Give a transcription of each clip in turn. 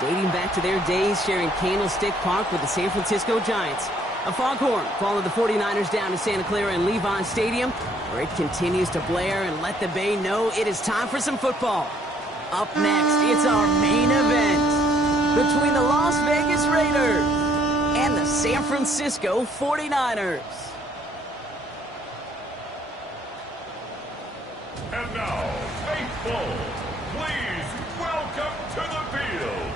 dating back to their days sharing Candlestick Park with the San Francisco Giants. A foghorn followed the 49ers down to Santa Clara and Levi Stadium, where it continues to blare and let the Bay know it is time for some football. Up next, it's our main event between the Las Vegas Raiders and the San Francisco 49ers. And now, faithful, please welcome to the field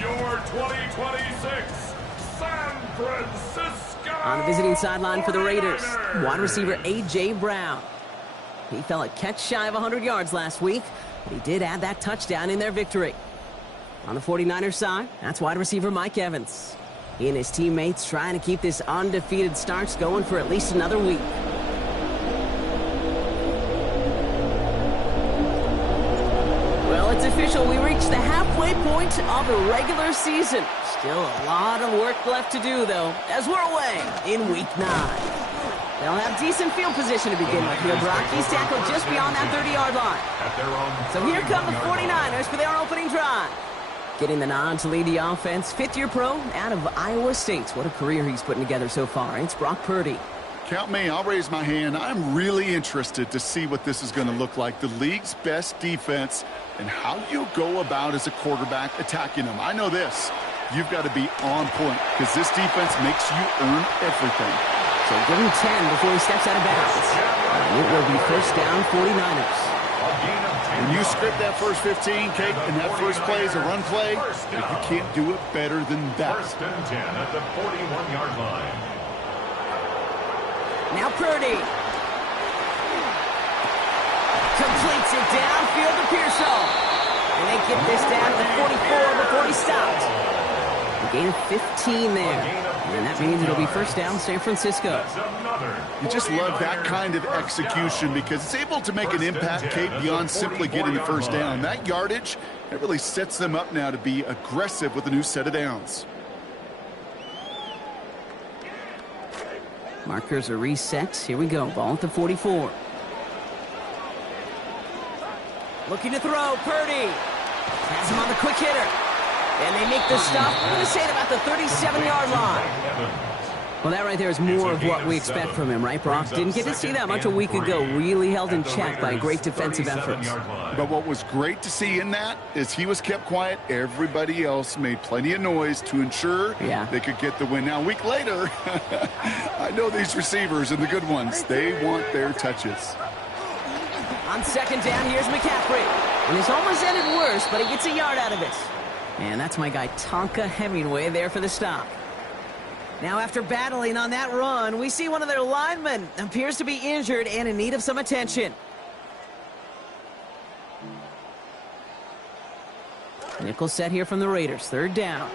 your 2026 San Francisco. On the visiting sideline for the Raiders, wide receiver A.J. Brown. He fell a catch shy of 100 yards last week, but he did add that touchdown in their victory. On the 49ers side, that's wide receiver Mike Evans. He and his teammates trying to keep this undefeated starts going for at least another week. Well, it's official. We reached the halfway point of the regular season. Still a lot of work left to do, though, as we're away in Week 9. They'll have decent field position to begin with here, Brock. He's tackled just beyond that 30-yard line. So here come the 49ers for their opening drive. Getting the nod to lead the offense, fifth-year pro out of Iowa State. What a career he's putting together so far. It's Brock Purdy. Count me. I'll raise my hand. I'm really interested to see what this is going to look like. The league's best defense and how you go about as a quarterback attacking them. I know this. You've got to be on point because this defense makes you earn everything. So give him 10 before he steps out of bounds. And it will be first down 49ers. When you script that first 15, Kate, and that first play is a run play, you can't do it better than that. First and 10 at the 41-yard line. Now Purdy. Completes it downfield to Pearsall. And they get this down to the 44 before he stopped. A gain of 15 there. And that means it'll be first down San Francisco. You just love that kind of execution because it's able to make an impact, Kate, beyond simply getting the first down. That yardage, it really sets them up now to be aggressive with a new set of downs. Markers are reset. Here we go. Ball at the 44. Looking to throw. Purdy has him on the quick hitter. And they make the stop. I'm going to say it about the 37-yard line. Well, that right there is more of what we expect from him, right, Brock? Didn't get to see that much a week ago. Really held in check by a great defensive effort. But what was great to see in that is he was kept quiet. Everybody else made plenty of noise to ensure they could get the win. Now, a week later, I know these receivers and the good ones, they want their touches. On second down, here's McCaffrey. And this almost ended worse, but he gets a yard out of it. And that's my guy Tonka Hemingway there for the stop. Now, after battling on that run, we see one of their linemen appears to be injured and in need of some attention. Nickel set here from the Raiders. Third down.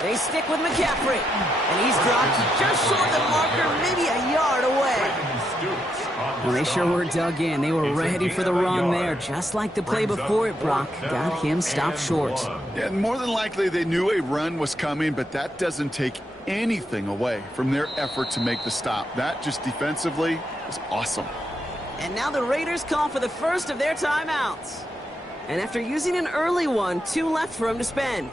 They stick with McCaffrey. And he's dropped just short of the marker, maybe a yard away. Well, they sure were dug in. They were ready for the run there, just like the play before it, Brock. Got him stopped short. Yeah, more than likely they knew a run was coming, but that doesn't take anything away from their effort to make the stop. That just defensively is awesome. And now the Raiders call for the first of their timeouts. And after using an early one, 2 left for him to spend.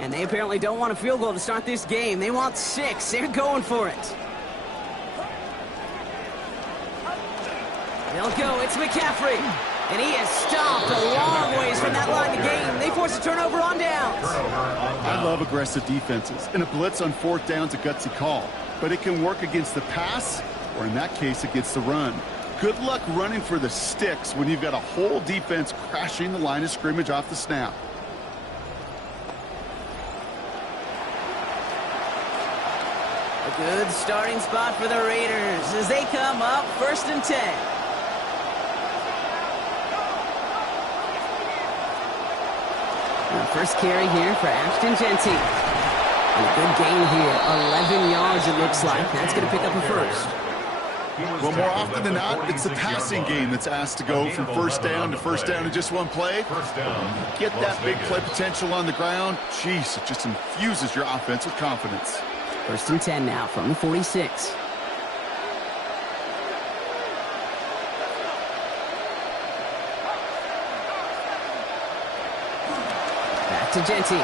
And they apparently don't want a field goal to start this game. They want 6. They're going for it. They'll go. It's McCaffrey. And he is stopped a long ways from that line to gain. They force a turnover on downs. I love aggressive defenses. And a blitz on fourth down's a gutsy call. But it can work against the pass, or in that case, against the run. Good luck running for the sticks when you've got a whole defense crashing the line of scrimmage off the snap. A good starting spot for the Raiders as they come up first and 10. The first carry here for Ashton Genty. And a good gain here. 11 yards it looks like. That's going to pick up a first. Well, more often than not, it's the passing game that's asked to go from first down to first down in just one play. First down, Get that big play potential on the ground. Jeez, it just infuses your offense with confidence. 1st and 10 now from the 46. Back to Genty.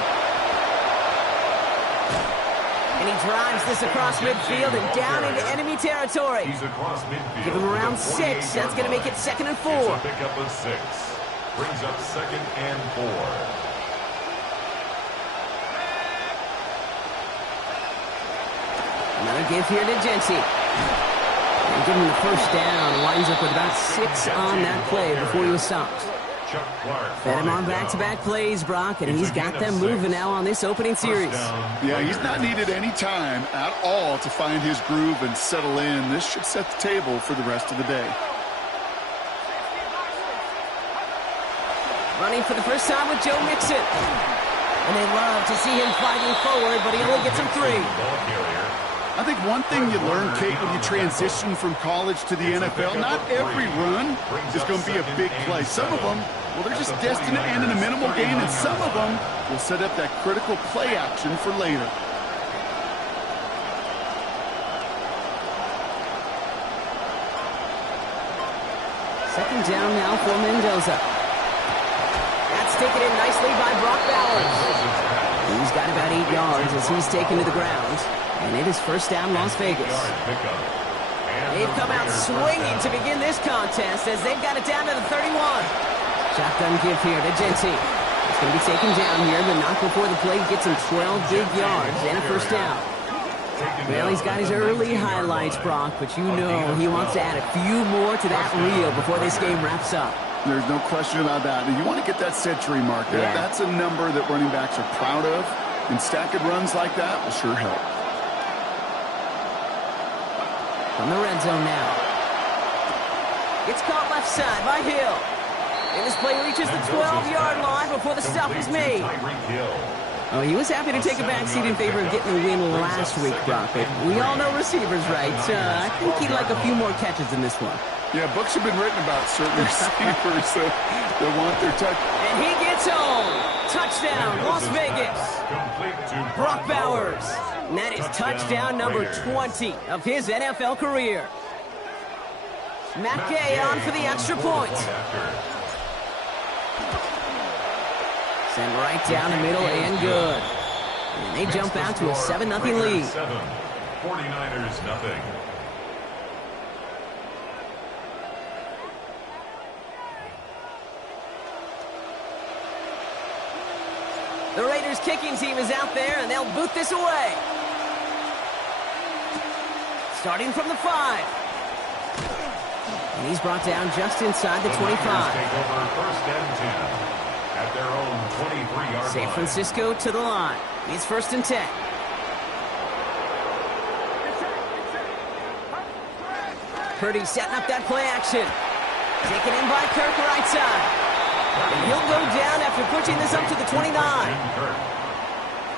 And he drives this across midfield and down into enemy territory. He's across midfield. Give him around 6. That's going to make it 2nd and 4. It's a pickup of 6. Brings up 2nd and 4. Another give here to Genty. And give him the first down. Winds up with about 6 on that play before he was stopped. Fed him on back-to-back plays, Brock, and he's got them moving now on this opening series. Yeah, he's not needed any time at all to find his groove and settle in. This should set the table for the rest of the day. Running for the first time with Joe Mixon. And they love to see him fighting forward, but he only gets him 3. I think one thing you learn, Kate, when you transition from college to the NFL, not every run is going to be a big play. Some of them, well, they're just destined to end in a minimal gain, and some of them will set up that critical play action for later. Second down now for Mendoza. That's taken in nicely by Brock Bowers. He's got about 8 yards as he's taken to the ground. And it is first down Las Vegas. They've come out swinging to begin this contest as they've got it down to the 31. Shotgun give here to Genty. It's going to be taken down here, but not before the play gets him 12 big yards and a first down. Well, he's got his early highlights, Brock, but you know he wants to add a few more to that reel before this game wraps up. There's no question about that. And you want to get that century mark. Yeah. That's a number that running backs are proud of, and stacking runs like that will sure help. From the red zone now. It's caught left side by Hill. And this play reaches the 12-yard line before the stop is made. Oh, he was happy to take a backseat in favor of getting the win last week, Brock. But we all know receivers, right? I think he'd like a few more catches in this one. Yeah, books have been written about certain receivers that want their touch. And he gets home. Touchdown, Las Vegas. Brock Bowers. And that is touchdown number 20 of his NFL career. Matt Gay on for the extra point. Sent right down the middle and good. And they jump out to a 7-0 lead. 49ers nothing. The Raiders kicking team is out there, and they'll boot this away. Starting from the 5. And he's brought down just inside the 25. Take over first and 10 at their own 23-yard line. San Francisco to the line. It's 1st and 10. Purdy setting up that play action. Taken in by Kirk right side. And he'll go down after pushing this up to the 29.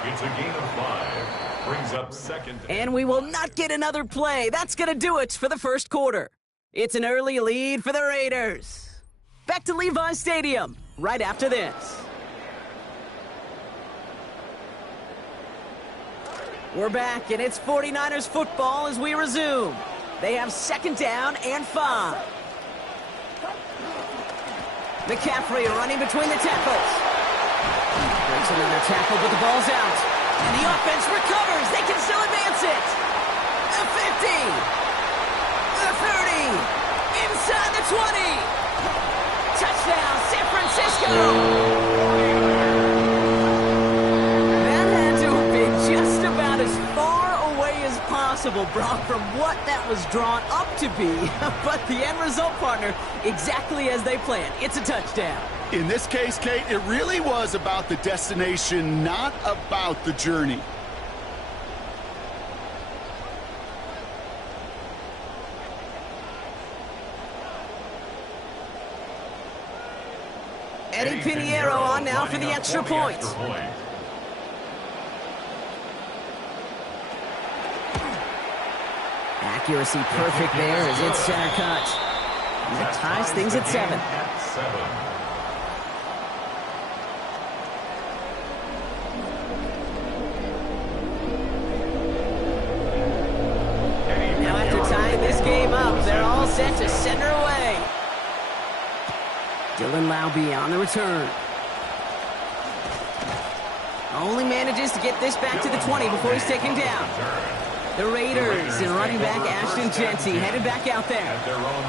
It's a gain of 5. Brings up 2nd. And we will not get another play. That's going to do it for the first quarter. It's an early lead for the Raiders. Back to Levi's Stadium right after this. We're back, and it's 49ers football as we resume. They have 2nd down and 5. McCaffrey running between the tackles. Breaks another tackle, but the ball's out. And the offense recovers. They can still advance it. The 50. The 30. Inside the 20. Touchdown, San Francisco. That had to have been just about as far away as possible, Brock, from what that was drawn up to be. But the end result, partner, exactly as they planned. It's a touchdown. In this case, Kate, it really was about the destination, not about the journey. Eddie Pinheiro on now for the extra point. Accuracy perfect there as it's center cut. And that ties things at 7. Now after tying this game up, they're all set to send her away. Dylan Laube on the return. Only manages to get this back to the 20 before he's taken down. The Raiders and running back Ashton Jeanty headed back out there.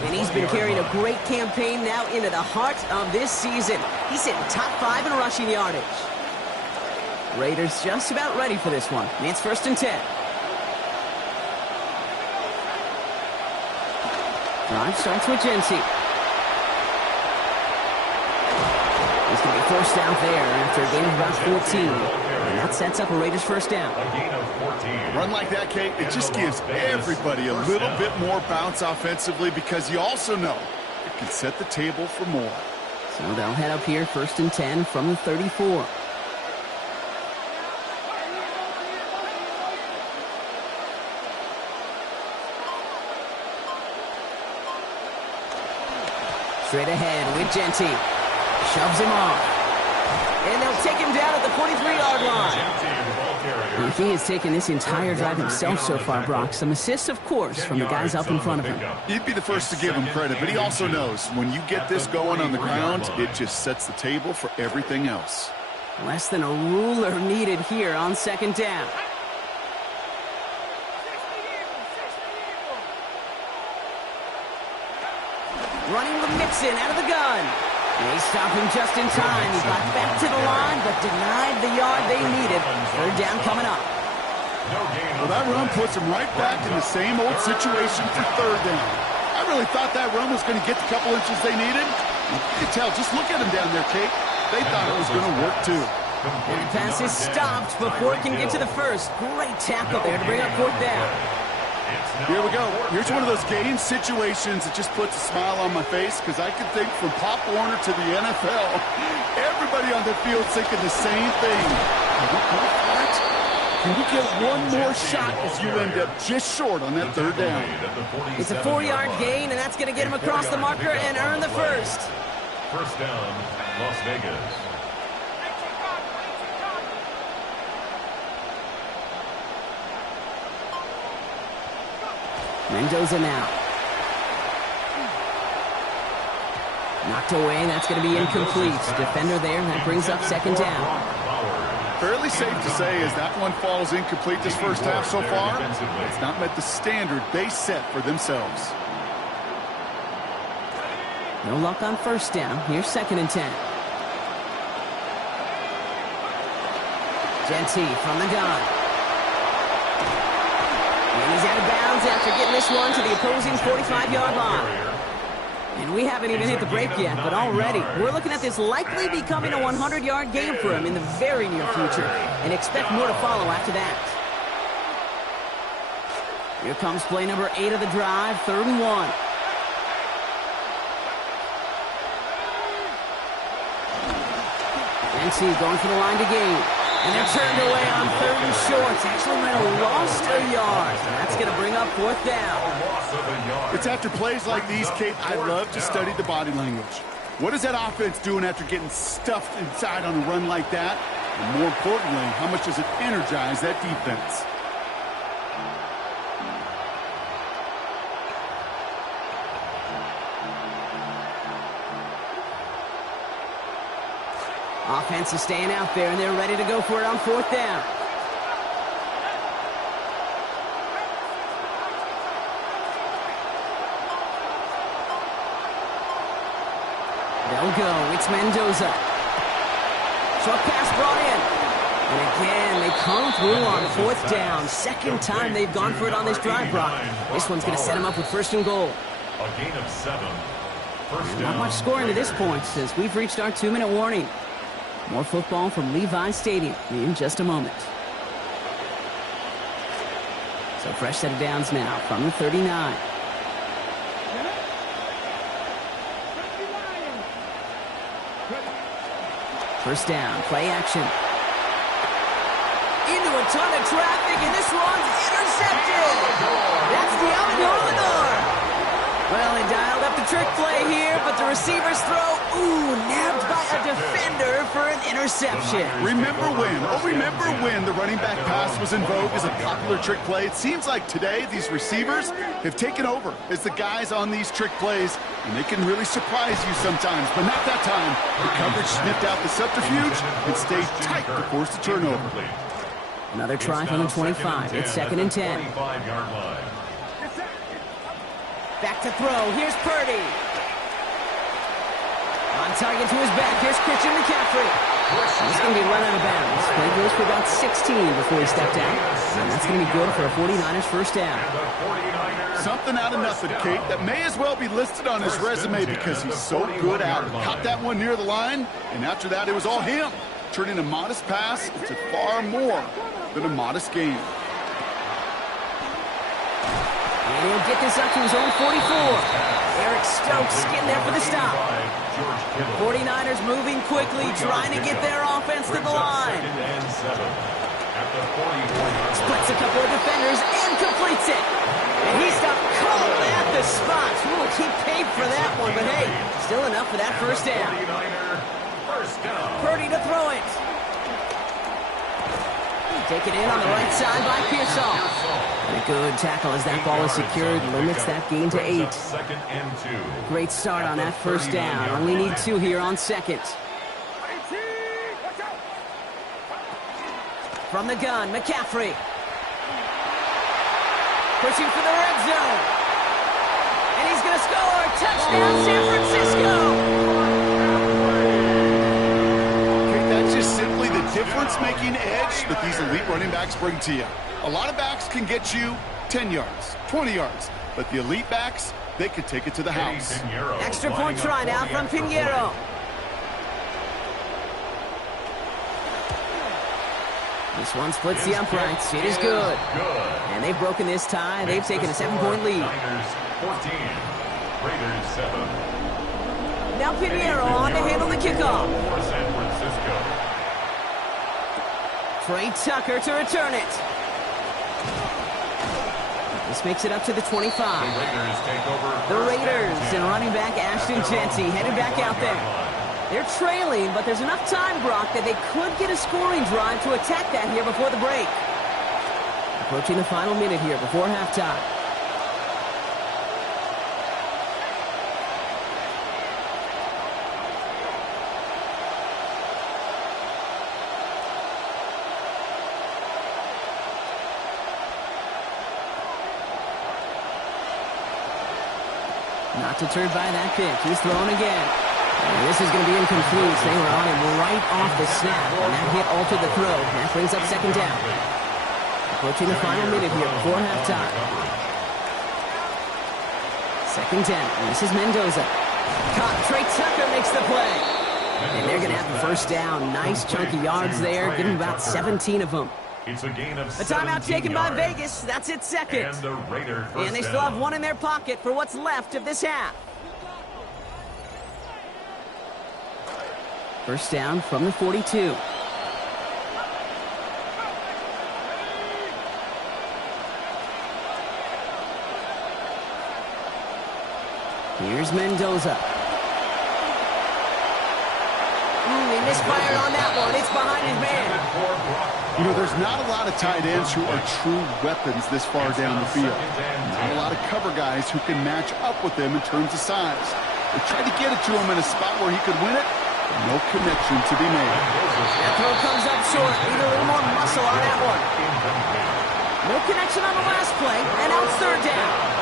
And he's been carrying a great campaign now into the heart of this season. He's hitting top 5 in rushing yardage. Raiders just about ready for this one. It's 1st and 10. Drive starts with Jeanty. He's going to be forced out there after a gain of about 14. And that sets up a Raiders first down. Run like that, Kate, it just gives everybody a little bit more bounce offensively because you also know it can set the table for more. So they'll head up here 1st and 10 from the 34. Straight ahead with Jeanty. Shoves him off. And they'll take him down at the 43-yard line. Well, he has taken this entire drive himself so far, Brock. Some assists, of course, from the guys up in front of him. He'd be the first to give him credit, but he also knows when you get this going on the ground, it just sets the table for everything else. Less than a ruler needed here on 2nd down. Running the Mixon out of the gun. They stop him just in time. He got back to the line, but denied the yard they needed. 3rd down coming up. Well, that run puts him right back in the same old situation for 3rd down. I really thought that run was going to get the couple inches they needed. You can tell, just look at him down there, Kate. They thought it was going to work, too. And the pass is stopped before it can get to the first. Great tackle there to bring up 4th down. Here we go. Here's one of those game situations that just puts a smile on my face because I can think from Pop Warner to the NFL, everybody on the field thinking the same thing. Can we go for it? Can we get one more shot as you end up just short on that 3rd down? It's a 4-yard gain, and that's going to get him across the marker and earn the first. 1st down, Las Vegas. Mendoza now. Knocked away, that's going to be incomplete. Defender there, and that brings up 2nd down. Fairly safe to say as that one falls incomplete this first half so far, it's not met the standard they set for themselves. No luck on 1st down. Here's 2nd and 10. Jeanty from the gun. And he's out of bounds after getting this one to the opposing 45-yard line. And we haven't even hit the break yet, but already we're looking at this likely becoming a 100-yard game for him in the very near future, and expect more to follow after that. Here comes play number 8 of the drive, 3rd and 1. Jeanty going for the line to gain. And they're turned away on 3rd and short. Actually might have lost a yard. And that's going to bring up 4th down. It's after plays like these, Kate, I love to study the body language. What is that offense doing after getting stuffed inside on a run like that? And more importantly, how much does it energize that defense? Offense is staying out there, and they're ready to go for it on 4th down. They'll go. It's Mendoza. Short pass brought in. And again, they come through on 4th down. 2nd time they've gone for it on this drive, Brock. This one's going to set them up with 1st and goal. A gain of 7. Not much scoring to this point since we've reached our 2-minute warning. More football from Levi Stadium in just a moment. So fresh set of downs now from the 39. First down, play action. Into into a ton of traffic, and this one's intercepted. That's the Alvin. Well, he dialed up the trick play here, but the receiver's throw, nabbed by a defender for an interception. Remember when the running back pass was in vogue as a popular trick play? It seems like today these receivers have taken over as the guys on these trick plays, and they can really surprise you sometimes, but not that time. The coverage sniffed out the subterfuge and stayed tight to force the turnover. Another try from the 25. It's 2nd and 10. Back to throw. Here's Purdy. On target to his back. Here's Christian McCaffrey. He's going to be run out of bounds. Play goes for about 16 before he stepped out. And that's going to be good for a 49ers first down. Something out of nothing, Kate, that may as well be listed on his resume because he's so good at it. Caught that one near the line, and after that, it was all him. Turning a modest pass into far more than a modest game. And he'll get this up to his own 44. Eric Stokes getting there for the stop. 49ers moving quickly, trying to get their offense to the line. Splits a couple of defenders and completes it. And he stopped cold at the spot. Ooh, he paid for that one, but hey, still enough for that first down. Purdy to throw it. Taken in on the right side by Pearsall. And a good tackle as that ball is secured, limits that gain to 8. Great start on that first down. Only need 2 here on second. From the gun, McCaffrey. Pushing for the red zone. And he's going to score. Touchdown, San Francisco. That's just simply the difference-making edge that these elite running backs bring to you. A lot of backs can get you 10 yards, 20 yards, but the elite backs, they can take it to the house. Extra point try now from Pinheiro. This one splits the uprights. It is good. And they've broken this tie. They've taken a 7-point lead. Now Pinheiro on to handle the kickoff. Trey Tucker to return it. This makes it up to the 25. The Raiders and running back Ashton Jeanty headed back out there. They're trailing, but there's enough time, Brock, that they could get a scoring drive to attack that here before the break. Approaching the final minute here before halftime. Not deterred by that pitch. He's thrown again. And this is going to be incomplete. They were on him right off the snap, and that hit altered the throw. That brings up second down. Approaching the final minute here before halftime. 2nd 10. And this is Mendoza. Caught. Trey Tucker makes the play. And they're going to have the first down. Nice chunky yards there. Give him about 17 of them. It's a gain of a timeout taken by Vegas. That's its second. And they still have one in their pocket for what's left of this half. First down from the 42. Here's Mendoza. He misfired on that one. It's behind his man. You know, there's not a lot of tight ends who are true weapons this far down the field. Not a lot of cover guys who can match up with them in terms of size. They tried to get it to him in a spot where he could win it, but no connection to be made. That throw comes up short. Need a little more muscle on that one. No connection on the last play, and now it's third down.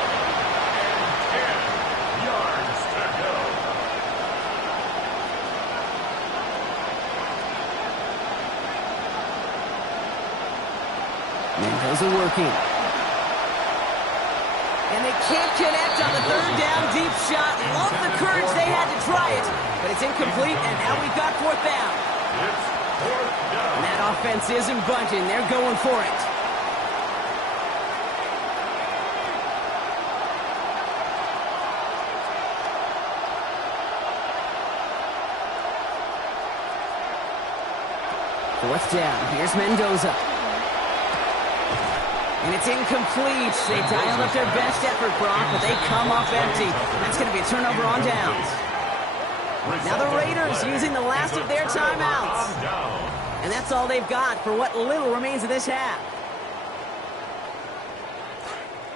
Mendoza working. And they can't connect on the third down deep shot. Love the courage they had to try it, but it's incomplete, and now we've got fourth down. And that offense isn't budging. They're going for it. Fourth down. Here's Mendoza. And it's incomplete. They dialed up their best effort, Brock, but they come off empty. That's going to be a turnover on downs. Now the Raiders using the last of their timeouts. And that's all they've got for what little remains of this half.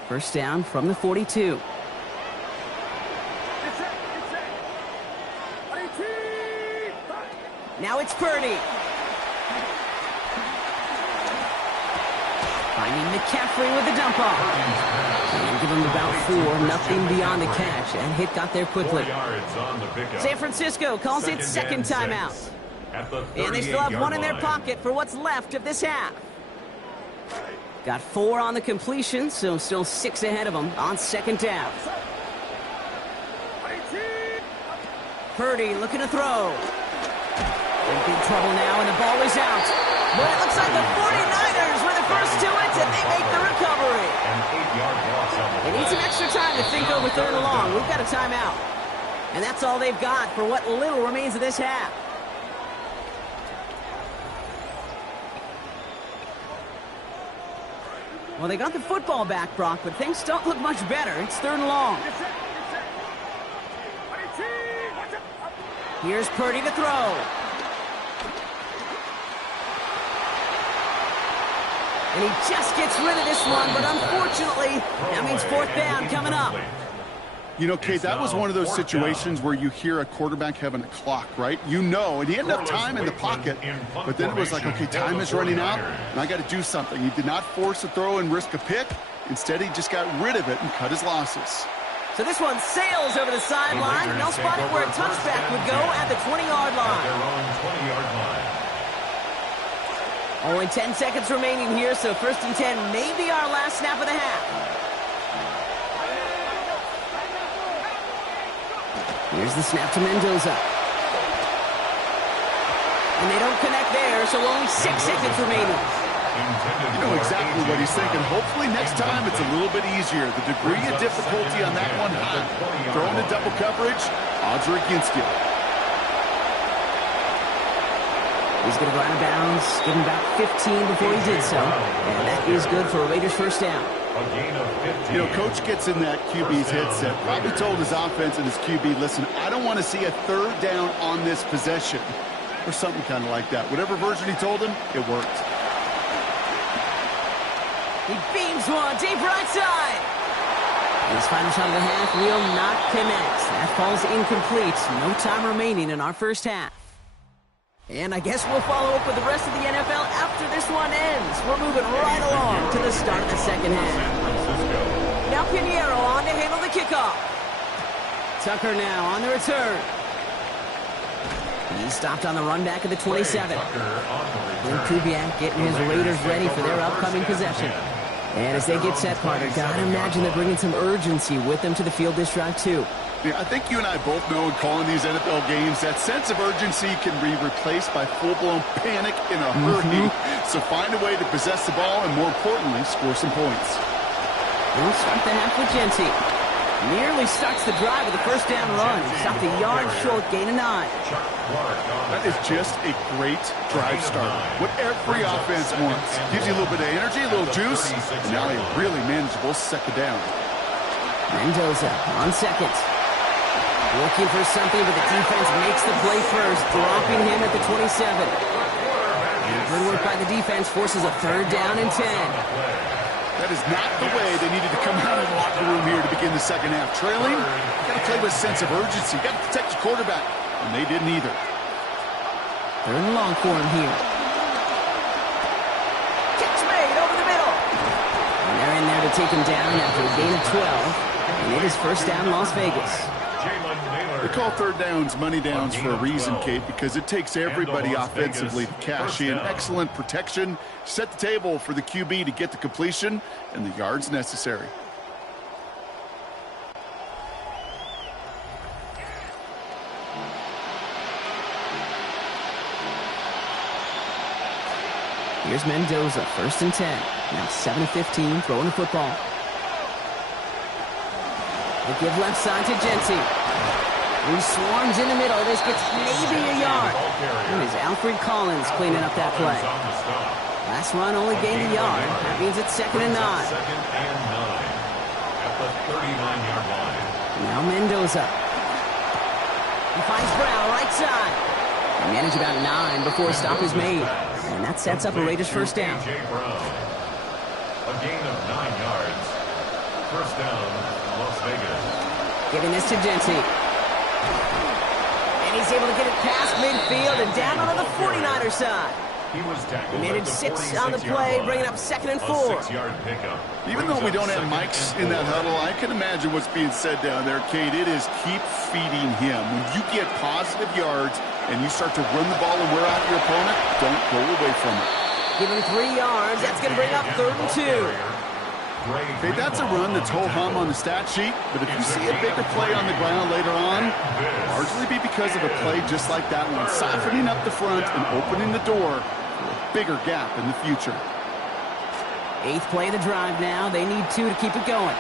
First down from the 42. Now it's Purdy. Finding McCaffrey with the dump off. And give him about 4, nothing beyond the catch. And hit got there quickly. San Francisco calls it second timeout. And they still have 1 in their pocket for what's left of this half. Got 4 on the completion, so still 6 ahead of them on second down. Purdy looking to throw. In big trouble now, and the ball is out. But it looks like the 49ers were the first to it, and they make the recovery. They need some extra time to think over third and long. We've got a timeout. And that's all they've got for what little remains of this half. Well, they got the football back, Brock, but things don't look much better. It's third and long. Here's Purdy to throw. And he just gets rid of this one, but unfortunately, that means fourth down coming up. You know, Kate, that was one of those situations where you hear a quarterback having a clock, right? You know, and he had enough time in the pocket, but then it was like, okay, time is running out, and I got to do something. He did not force a throw and risk a pick. Instead, he just got rid of it and cut his losses. So this one sails over the sideline, and they'll spot it where a touchback would go at the 20-yard line. Only 10 seconds remaining here, so first and 10 may be our last snap of the half. Here's the snap to Mendoza. And they don't connect there, so only 6 seconds remaining. You know exactly what he's thinking. Hopefully next time it's a little bit easier. The degree of difficulty on that one, throwing in double coverage, odds are against you. He's going to go out of bounds, give him about 15 before he did so. And that is good for a Raiders first down. You know, Coach gets in that QB's headset, probably told his offense and his QB, listen, I don't want to see a third down on this possession. Or something kind of like that. Whatever version he told him, it worked. He beams one deep right side. His final shot of the half will not connect. That falls incomplete. No time remaining in our first half. And I guess we'll follow up with the rest of the NFL after this one ends. We're moving right along to the start of the second half. Now Pinheiro on to handle the kickoff. Tucker now on the return. He stopped on the run back of the 27. And Kubiak getting his Raiders ready for their upcoming possession. And as they get set, Carter, gotta imagine they're bringing some urgency with them to the field this drive, too. Yeah, I think you and I both know in calling these NFL games that sense of urgency can be replaced by full-blown panic in a hurry. So find a way to possess the ball and, more importantly, score some points. We'll start the half with Genty. Nearly starts the drive with a first down run. Stopped a yard short, gain of 9. That is just a great drive start. What every offense wants. Gives you a little bit of energy, a little juice, and now a really manageable second down. Mendoza on second. Looking for something, but the defense makes the play first, dropping him at the 27. And good work by the defense forces a third down and 10. That is not the way they needed to come out of the locker room here to begin the second half. Trailing, you got to play with a sense of urgency. You got to protect your quarterback, and they didn't either. Third and long for him here. Catch made over the middle. And they're in there to take him down after a gain of 12. And it is first down Las Vegas. They call third downs money downs for a reason, Kate, because it takes everybody offensively to cash in. Excellent protection. Set the table for the QB to get the completion and the yards necessary. Here's Mendoza, first and 10. Now 7-15, throwing the football. They give left side to Genty. He swarms in the middle. This gets maybe a yard. And is Alfred Collins cleaning up that play. Last run only gained a yard. That means it's 2nd and 9. Second and 9 at the 39-yard line. Now Mendoza. He finds Brown right side. They manage about 9 before a stop is made. And that sets up a Raiders first down. A. Brown. A gain of 9 yards. First down, Las Vegas. Giving this to Genty. And he's able to get it past midfield and down on the 49er side. He was tackled. Managed 6 on the play, bringing up 2nd and 4. A 6-yard pickup. Even though we don't have mics in that huddle, I can imagine what's being said down there, Kate. It is keep feeding him. When you get positive yards and you start to run the ball and wear out your opponent, don't go away from it. Give him 3 yards. That's going to bring up 3rd and 2. Okay, that's a run that's ho-hum on the stat sheet, but if you see a bigger play on the ground later on, largely be because of a play just like that one, softening up the front and opening the door for a bigger gap in the future. 8th play of the drive now. They need 2 to keep it going.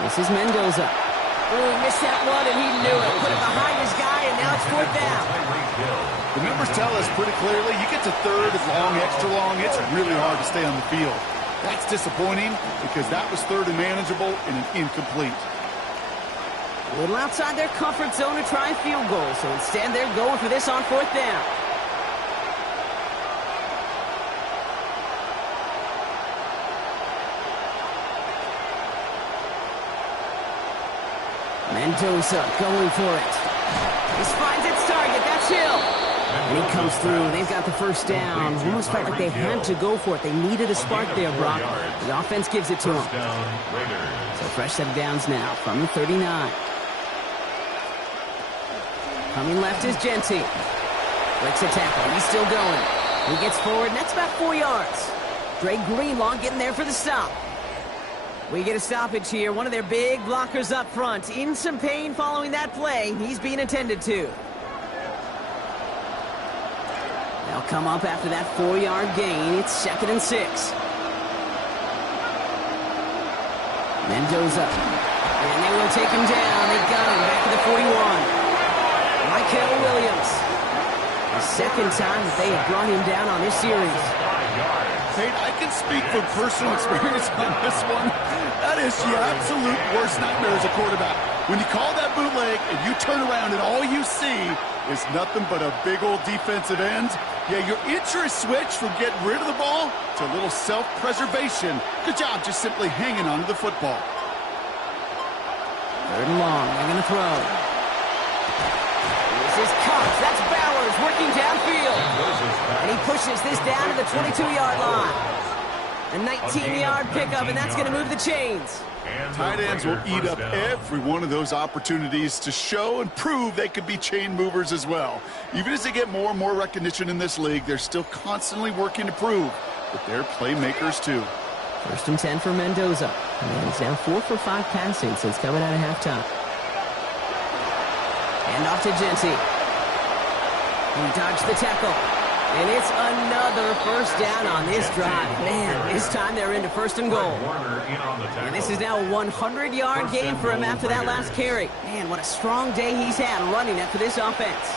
This is Mendoza. Oh, he missed that one, and he knew it. Put it behind his guy, and now it's 4th down. The numbers tell us pretty clearly, you get to 3rd, it's long, extra long, it's really hard to stay on the field. That's disappointing because that was 3rd and manageable and an incomplete. A little outside their comfort zone to try a field goal, so instead they're going for this on 4th down. Mendoza going for it. He finds its target. That's Hill. And he comes through. They've got the first down. Almost felt like they had to go for it. They needed a spark there, Brock. The offense gives it to them. So fresh set of downs now from the 39. Coming left is Genty. Breaks a tackle. He's still going. He gets forward, and that's about 4 yards. Dre Greenlaw getting there for the stop. We get a stoppage here. One of their big blockers up front. In some pain following that play. He's being attended to. They'll come up after that 4-yard gain. It's 2nd and 6. Mendoza. And they will take him down. They got him back to the 41. Michael Williams. The 2nd time that they have brought him down on this series. Tate, I can speak from personal experience on this one. That is the absolute worst nightmare as a quarterback. When you call that bootleg and you turn around and all you see is nothing but a big old defensive end, yeah, your interest switch from getting rid of the ball to a little self-preservation. Good job just simply hanging onto the football. 3rd and long. They're going to throw. This is Cox. That's Bowers working downfield. And he pushes this down to the 22-yard line. A 19-yard pickup, and that's going to move the chains. Tight ends will eat up every one of those opportunities to show and prove they could be chain movers as well. Even as they get more and more recognition in this league, they're still constantly working to prove that they're playmakers too. 1st and 10 for Mendoza. And he's now 4 for 5 passing since coming out of halftime. And off to Genty. He dodged the tackle. And it's another first down on this drive. Man, this time they're into 1st and goal. And this is now a 100-yard gain for him after that last carry. Man, what a strong day he's had running it for this offense.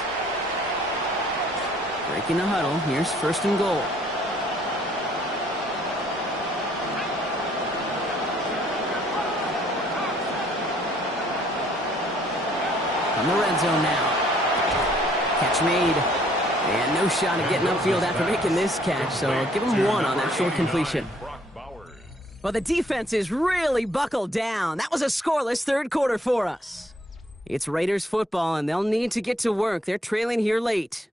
Breaking the huddle. Here's 1st and goal. From the red zone now. Catch made. And no shot at getting upfield after making this catch, so give him 1 on that short completion. Well, the defense is really buckled down. That was a scoreless 3rd quarter for us. It's Raiders football, and they'll need to get to work. They're trailing here late.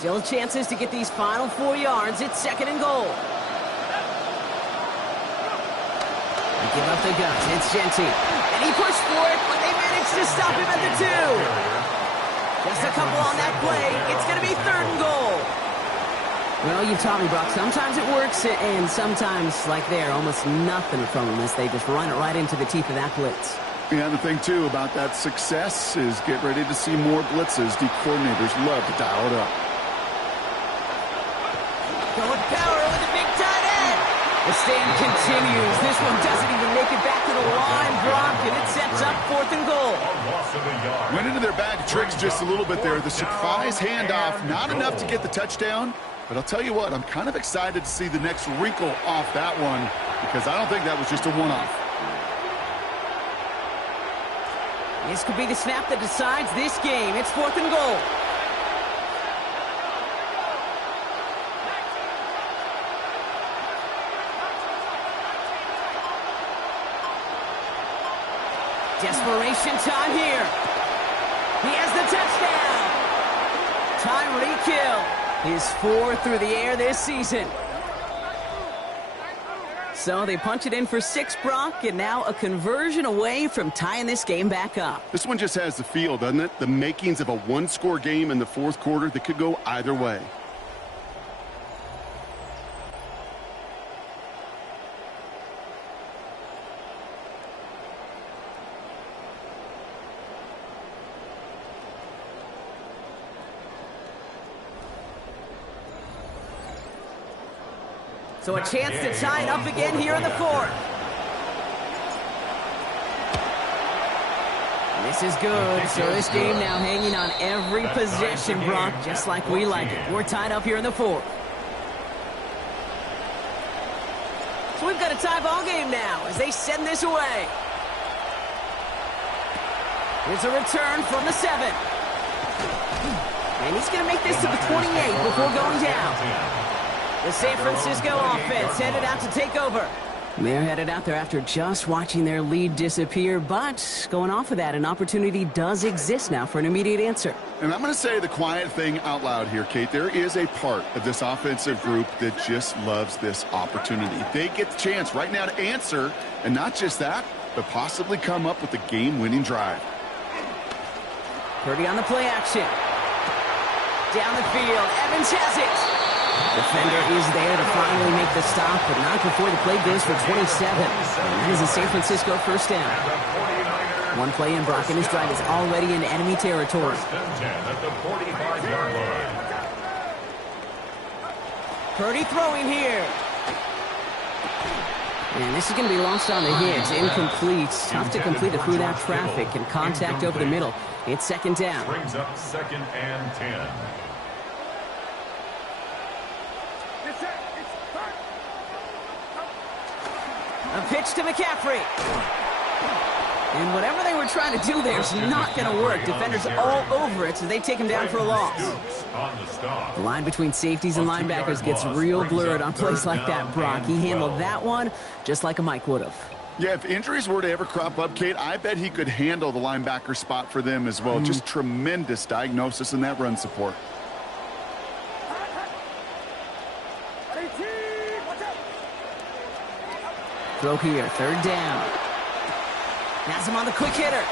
Still chances to get these final 4 yards. It's 2nd and goal. They give up the guts. It's Genty. And he pushed for it, but they managed to stop him at the 2. Just a couple on that play. It's going to be 3rd and goal. Well, you taught me, Brock. Sometimes it works, and sometimes, like there, almost nothing from them as they just run it right into the teeth of that blitz. Yeah, the thing, too, about that success is get ready to see more blitzes. The coordinators love to dial it up. Going power with a big tight end. The stand continues. This one doesn't even make it back to the line, Brock, and it sets up 4th and goal. Went into their bag of tricks just a little bit there. The surprise handoff, not enough to get the touchdown. But I'll tell you what, I'm kind of excited to see the next wrinkle off that one because I don't think that was just a one-off. This could be the snap that decides this game. It's 4th and goal. Desperation time here. He has the touchdown. Tyreek Hill. His 4th through the air this season. So they punch it in for 6, Brock, and now a conversion away from tying this game back up. This one just has the feel, doesn't it? The makings of a one-score game in the 4th quarter that could go either way. So a chance to tie it up again here in the 4th. This is good. So this game now hanging on every possession, Brock, just like we like it. We're tied up here in the 4th. So we've got a tie ball game now as they send this away. Here's a return from the 7. And he's going to make this to the 28 before going down. The San Francisco offense headed out to take over. They're headed out there after just watching their lead disappear, but going off of that, an opportunity does exist now for an immediate answer. And I'm going to say the quiet thing out loud here, Kate. There is a part of this offensive group that just loves this opportunity. They get the chance right now to answer, and not just that, but possibly come up with a game-winning drive. Purdy on the play action. Down the field, Evans has it. Defender is there to finally make the stop, but not before the play goes for 27. And that is a San Francisco 1st down. One play in, Brock, and his drive is already in enemy territory. Purdy throwing here. And this is going to be lost on the hit. Incomplete. Tough to complete it through that traffic and contact over the middle. It's 2nd down. Brings up 2nd and 10. A pitch to McCaffrey. And whatever they were trying to do there is not going to work. Defenders all over it, so they take him down for a loss. The line between safeties and linebackers gets real blurred on plays like that, Brock. He handled that one just like a Mike would have. Yeah, if injuries were to ever crop up, Kate, I bet he could handle the linebacker spot for them as well. Just tremendous diagnosis in that run support. Throw here, 3rd down. Has him on the quick hitter.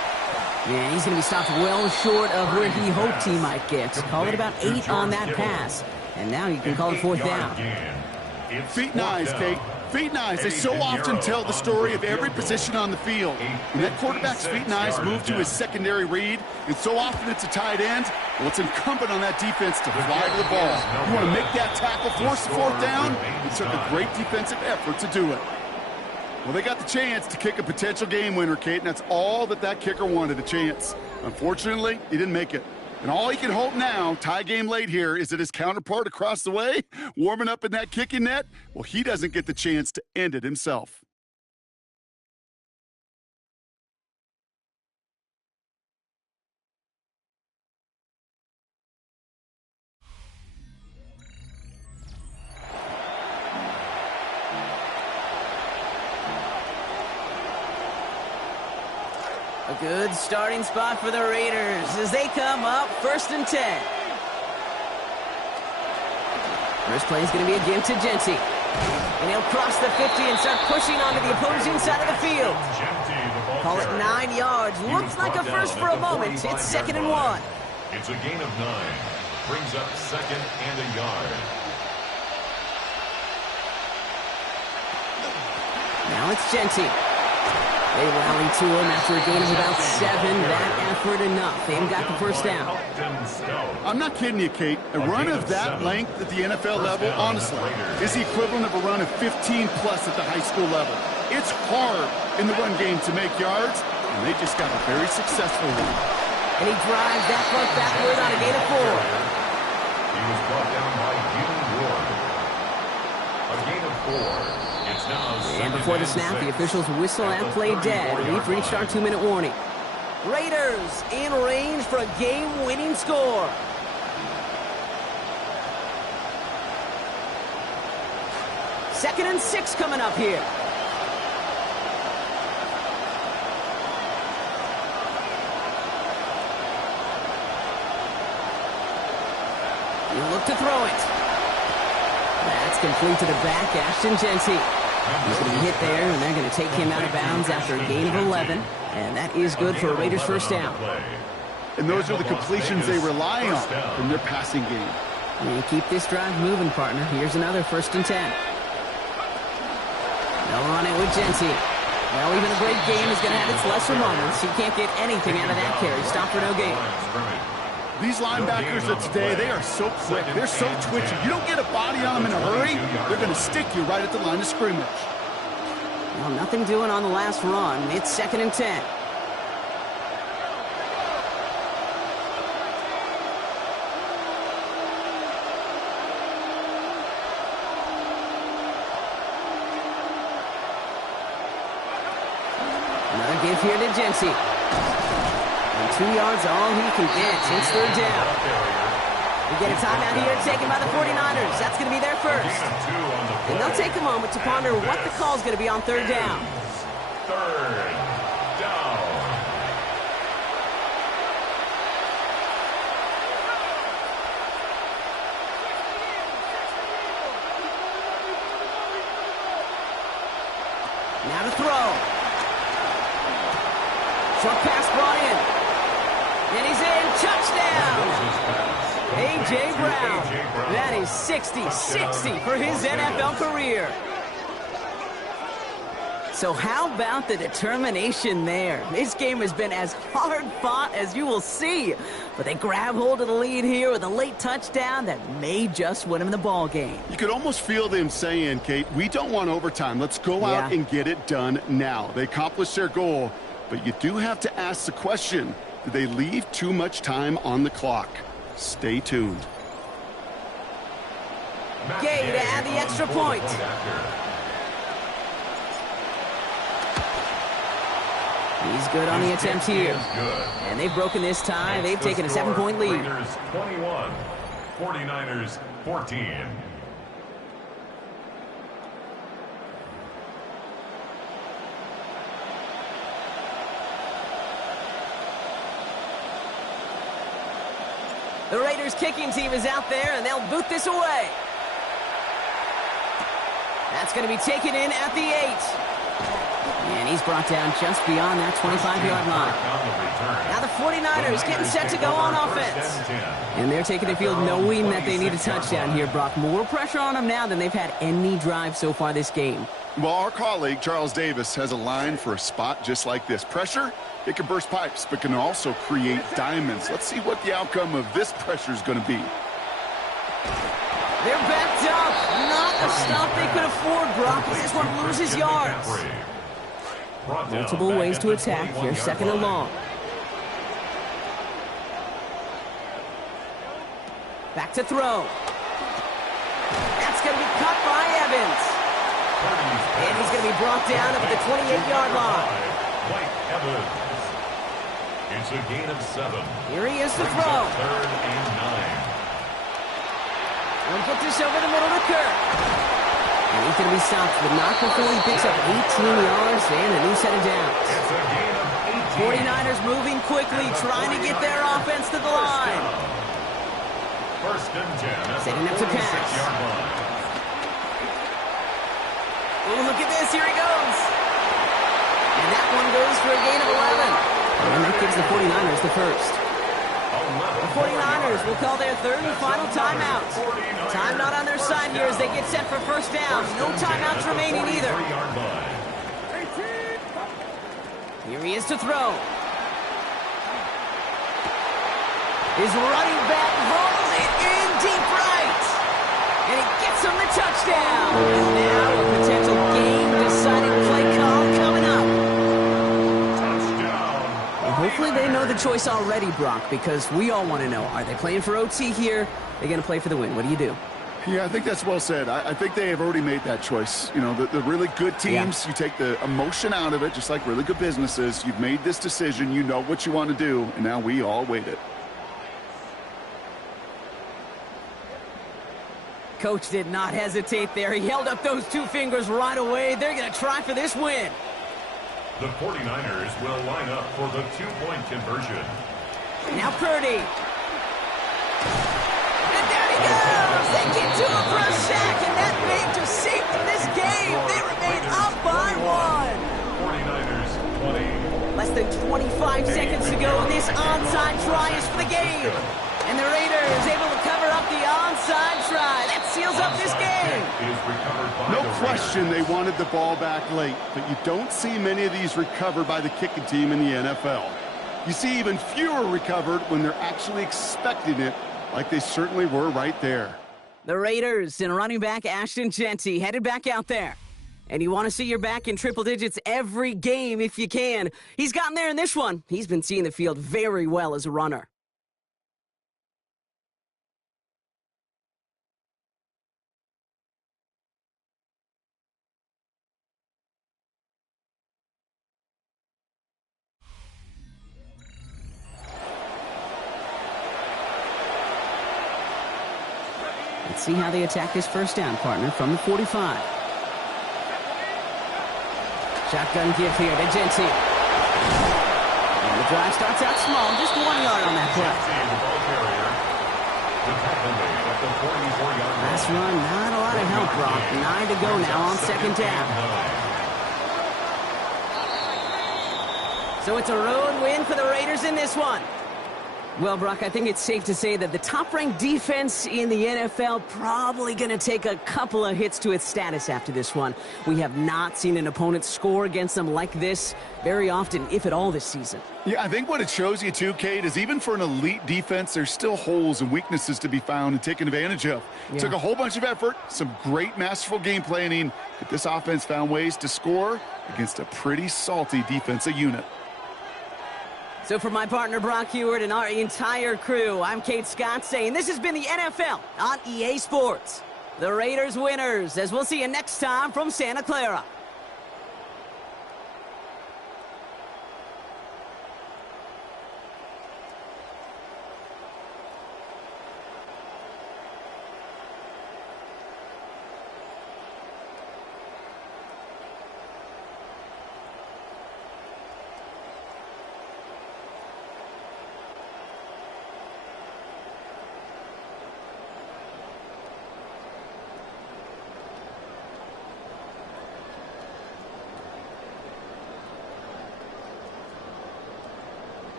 Yeah, he's going to be stopped well short of where he hoped he might get. Call it about 8 on that pass. And now you can call it 4th down. Feet and eyes, Kate. Feet and eyes. They so often tell the story of every position on the field. When that quarterback's feet and eyes move to his secondary read, and so often it's a tight end, well, it's incumbent on that defense to fly to the ball. You want to make that tackle, force the 4th down? It took a great defensive effort to do it. Well, they got the chance to kick a potential game winner, Kate, and that's all that kicker wanted, a chance. Unfortunately, he didn't make it. And all he can hope now, tie game late here, is that his counterpart across the way, warming up in that kicking net, well, he doesn't get the chance to end it himself. A good starting spot for the Raiders as they come up 1st and 10. First play is going to be again to Genty. And he'll cross the 50 and start pushing onto the opposing side of the field. Call it 9 yards. Looks like a first for a moment. It's 2nd and 1. It's a gain of 9. Brings up 2nd and a yard. Now it's Genty. They rally to him after a gain of about 7. That effort enough. They've got the first down. I'm not kidding you, Kate. A run of that length at the NFL level, honestly, is the equivalent of a run of 15-plus at the high school level. It's hard in the run game to make yards, and they just got a very successful one. And he drives that front backward on a gain of 4. He was brought down by Hugh Ward. A gain of 4. It's now and before the snap, the officials whistle that play dead. We've reached our 2-minute warning. Raiders in range for a game-winning score. Second and 6 coming up here. You look to throw it. That's complete to the back, Ashton Genty. He's going to be hit there, and they're going to take him out of bounds after a gain of 11. And that is good for a Raiders first down. And those are the completions they rely on from their passing game. You keep this drive moving, partner. Here's another 1st and 10. They'll run it with Genty. Well, even a great game is going to have its lesser moments. He can't get anything out of that carry. Stop for no gain. These linebackers of today, they are so quick. They're so twitchy. You don't get a body on them in a hurry, they're going to stick you right at the line of scrimmage. Well, nothing doing on the last run. It's 2nd and 10. Another give here to Genty. And 2 yards all he can get. It's 3rd down. We get a timeout here taken by the 49ers. That's going to be their first. And they'll take a moment to ponder what the call is going to be on 3rd down. 3rd down. Now to throw. Short pass brought in. And he's in. Touchdown. A.J. Brown. That is 60-60 for his NFL career. So how about the determination there? This game has been as hard fought as you will see. But they grab hold of the lead here with a late touchdown that may just win them the ball game. You could almost feel them saying, Kate, we don't want overtime. Let's go out and get it done now. They accomplished their goal, but you do have to ask the question, did they leave too much time on the clock? Stay tuned. Gay to add the extra point. He's good on the attempt here. And they've broken this tie. They've taken a 7-point lead. Raiders 21, 49ers 14. The Raiders kicking team is out there, and they'll boot this away. That's going to be taken in at the 8. And he's brought down just beyond that 25-yard line. Now the 49ers getting set to go on offense. And they're taking the field knowing that they need a touchdown here, Brock. More pressure on them now than they've had any drive so far this game. Well, our colleague, Charles Davis, has a line for a spot just like this. Pressure, it can burst pipes, but can also create diamonds. Let's see what the outcome of this pressure is going to be. They're backed up. Not a stop they could afford, Brock. This one loses yards. Multiple ways to attack here. 2nd and long. Back to throw. That's going to be cut by Evans. And he's going to be brought down up at the 28-yard line. It's a gain of 7. Here he is to throw. 3rd and 9. We'll put this over the middle to Kirk. And he's going to be stopped, but not before he picks up 18 yards and a new set of downs. It's a gain of 18. 49ers moving quickly, trying to get their offense to the line. 1st and 10. Setting up to pass. Oh, look at this. Here he goes. And that one goes for a gain of 11. And that gives the 49ers the first. A The 49ers will call their third and final timeout. Time not on their side here as they get set for first down. No timeouts remaining either. Here he is to throw. His running back rolls it in deep right. And he gets him the touchdown. And now a potential game-deciding play call coming up. Well, hopefully they know the choice already, Brock, because we all want to know, are they playing for OT here? They're going to play for the win. What do you do? Yeah, I think that's well said. I think they have already made that choice. You know, the really good teams, you take the emotion out of it, just like really good businesses. You've made this decision. You know what you want to do, and now we all wait it. Coach did not hesitate there. He held up those two fingers right away. They're going to try for this win. The 49ers will line up for the two-point conversion. Now Purdy. And there he goes. They get to him for a sack, and that may just save them this game. They remain up by 49ers 20. Less than 25 seconds to go, and this onside try is for the game. And the Raiders able to cover up the onside try. That seals up this game. No question they wanted the ball back late, but you don't see many of these recovered by the kicking team in the NFL. You see even fewer recovered when they're actually expecting it, like they certainly were right there. The Raiders and running back Ashton Jeanty headed back out there. And you want to see your back in triple digits every game if you can. He's gotten there in this one. He's been seeing the field very well as a runner. Let's see how they attack this first down, partner, from the 45. Shotgun give here to Jeanty. And the drive starts out small, just 1 yard on that play. Last run, not a lot of help, Brock. 9 to go now on second down. So it's a road win for the Raiders in this one. Well, Brock, I think it's safe to say that the top-ranked defense in the NFL probably going to take a couple of hits to its status after this one. We have not seen an opponent score against them like this very often, if at all, this season. Yeah, I think what it shows you, too, Kate, is even for an elite defense, there's still holes and weaknesses to be found and taken advantage of. Yeah. Took a whole bunch of effort, some great masterful game planning, but this offense found ways to score against a pretty salty defensive unit. So for my partner, Brock Heward, and our entire crew, I'm Kate Scott saying this has been the NFL on EA Sports. The Raiders winners, as we'll see you next time from Santa Clara.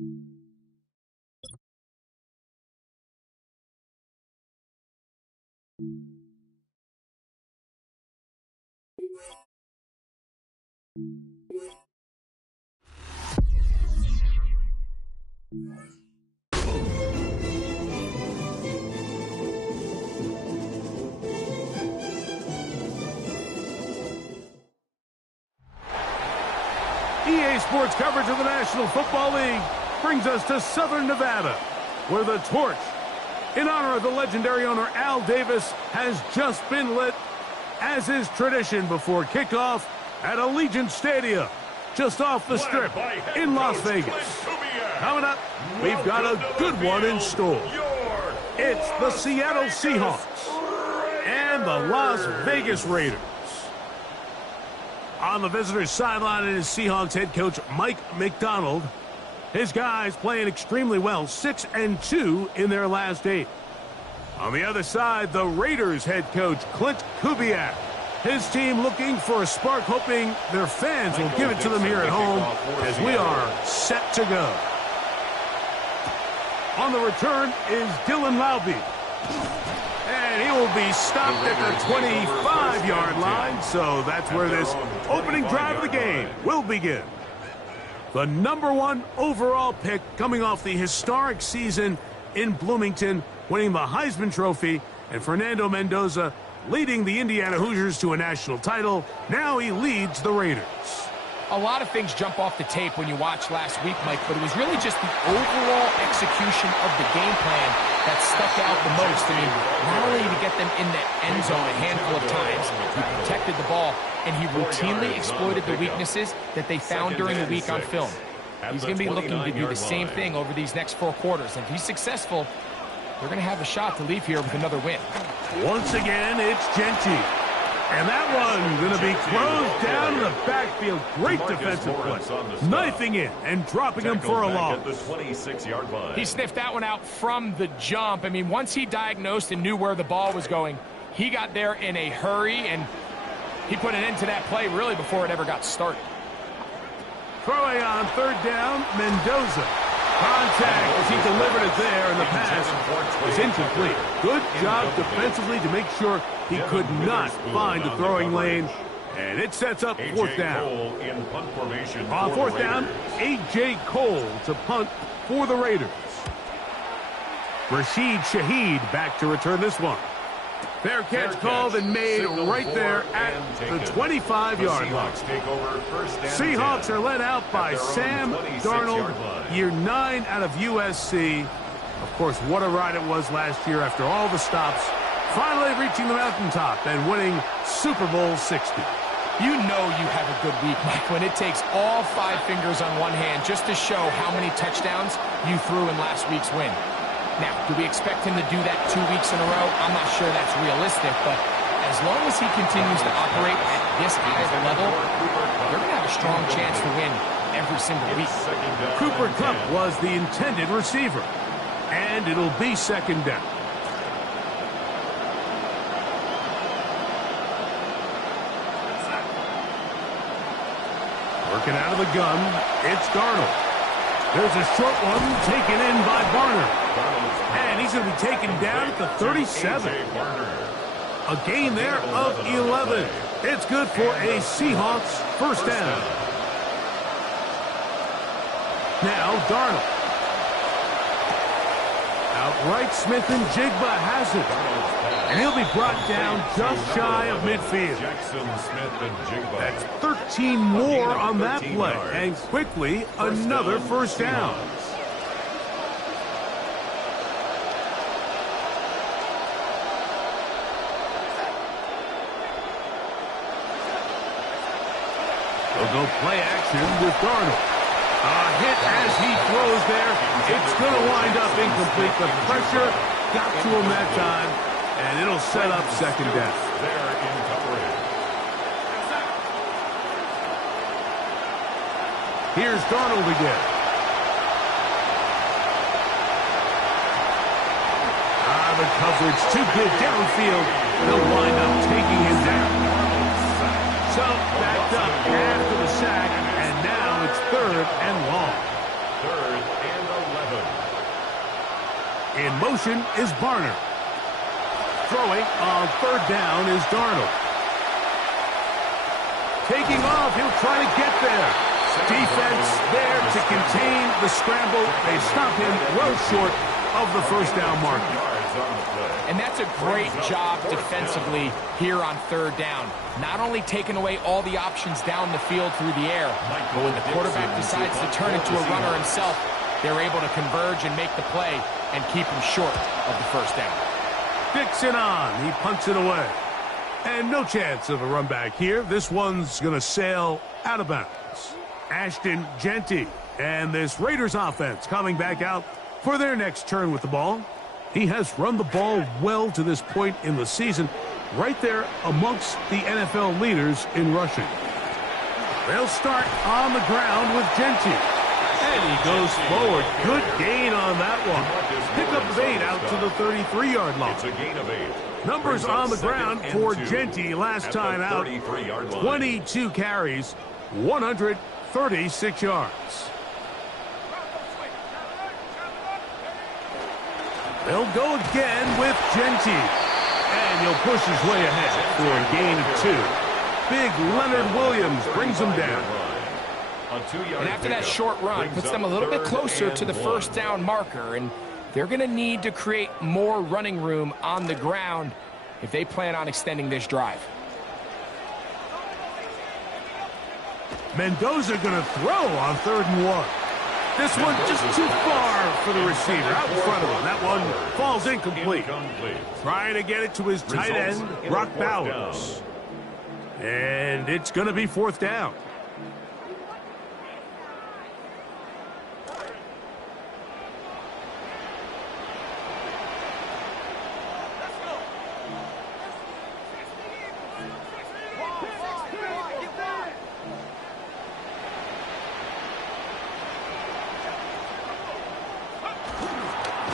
EA Sports coverage of the National Football League brings us to Southern Nevada, where the torch, in honor of the legendary owner Al Davis, has just been lit, as is tradition before kickoff at Allegiant Stadium, just off the Strip in Las Vegas. Coming up, we've got a good one in store. It's the Seattle Seahawks and the Las Vegas Raiders. On the visitors' sideline is Seahawks head coach Mike McDonald. His guys playing extremely well, 6-2 in their last 8. On the other side, the Raiders head coach Clint Kubiak. His team looking for a spark, hoping their fans will give it to them here at home as we are set to go. On the return is Dylan Laube. And he will be stopped at the 25-yard line, so that's where this opening drive of the game will begin. The #1 overall pick coming off the historic season in Bloomington, winning the Heisman Trophy, and Fernando Mendoza leading the Indiana Hoosiers to a national title. Now he leads the Raiders. A lot of things jump off the tape when you watch last week, Mike, but it was really just the overall execution of the game plan that stuck out the most. I mean, not only did he get them in the end zone a handful of times, he protected the ball, and he routinely exploited the weaknesses that they found during the week on film. He's going to be looking to do the same thing over these next 4 quarters. And if he's successful, they're going to have a shot to leave here with another win. Once again, it's Genty. And that one going to be closed down in the backfield. Great defensive play. Knifing in and dropping him for a loss. He sniffed that one out from the jump. I mean, once he diagnosed and knew where the ball was going, he got there in a hurry, and he put an end to that play really before it ever got started. Throwing on 3rd down, Mendoza. Contact as he delivered it there, and the pass was incomplete. Good job defensively to make sure he could not find the throwing lane, and it sets up 4th down. On 4th down, A.J. Cole to punt for the Raiders. Rashid Shaheed back to return this one. Fair catch called and made right there at the 25-yard line. Seahawks are led out by Sam Darnold, year 9 out of USC. Of course, what a ride it was last year after all the stops. Finally reaching the mountaintop and winning Super Bowl 60. You know you have a good week, Mike, when it takes all 5 fingers on one hand just to show how many touchdowns you threw in last week's win. Now, do we expect him to do that 2 weeks in a row? I'm not sure that's realistic, but as long as he continues to operate at this high of a level, they're going to have a strong chance to win every single week. Cooper Kupp was the intended receiver, and it'll be 2nd down. Working out of the gun, it's Darnold. There's a short one taken in by Barner. And he's going to be taken down at the 37. A gain there of 11. It's good for a Seahawks 1st down. Now Darnold. Outright Smith and Jigba has it. And he'll be brought down just shy of midfield. That's 13 more on that play. And quickly, another 1st down. They'll go play action with Darnold. A hit as he throws there. It's going to wind up incomplete. The pressure got to him that time, and it'll set up 2nd down. Here's Darnold again. The coverage too good downfield. They'll wind up taking him down. So backed up after the sack, and now it's 3rd and long. 3rd and 11. In motion is Barner. Throwing on 3rd down is Darnold. Taking off, he'll try to get there. Defense there to contain the scramble. They stop him well short of the 1st down marker. And that's a great job defensively here on 3rd down. Not only taking away all the options down the field through the air, but when the quarterback decides to turn into a runner himself, they're able to converge and make the play and keep him short of the 1st down. Dixon on. He punts it away. And no chance of a run back here. This one's going to sail out of bounds. Ashton Jeanty and this Raiders offense coming back out for their next turn with the ball. He has run the ball well to this point in the season, right there amongst the NFL leaders in rushing. They'll start on the ground with Jeanty. And he goes forward. Good gain on that one. Pick up 8 out to the 33-yard line. It's a gain of 8. Numbers on the ground for Jeanty last time out. 22 carries, 136 yards. They'll go again with Jeanty. And he'll push his way ahead for a gain of 2. Big Leonard Williams brings him down. And after that short run, puts them a little bit closer to the 1st down marker. And they're going to need to create more running room on the ground if they plan on extending this drive. Mendoza going to throw on 3rd and 1. This one just too far for the receiver out in front of him. That one falls incomplete. Trying to get it to his tight end, Brock Bowers. And it's going to be 4th down.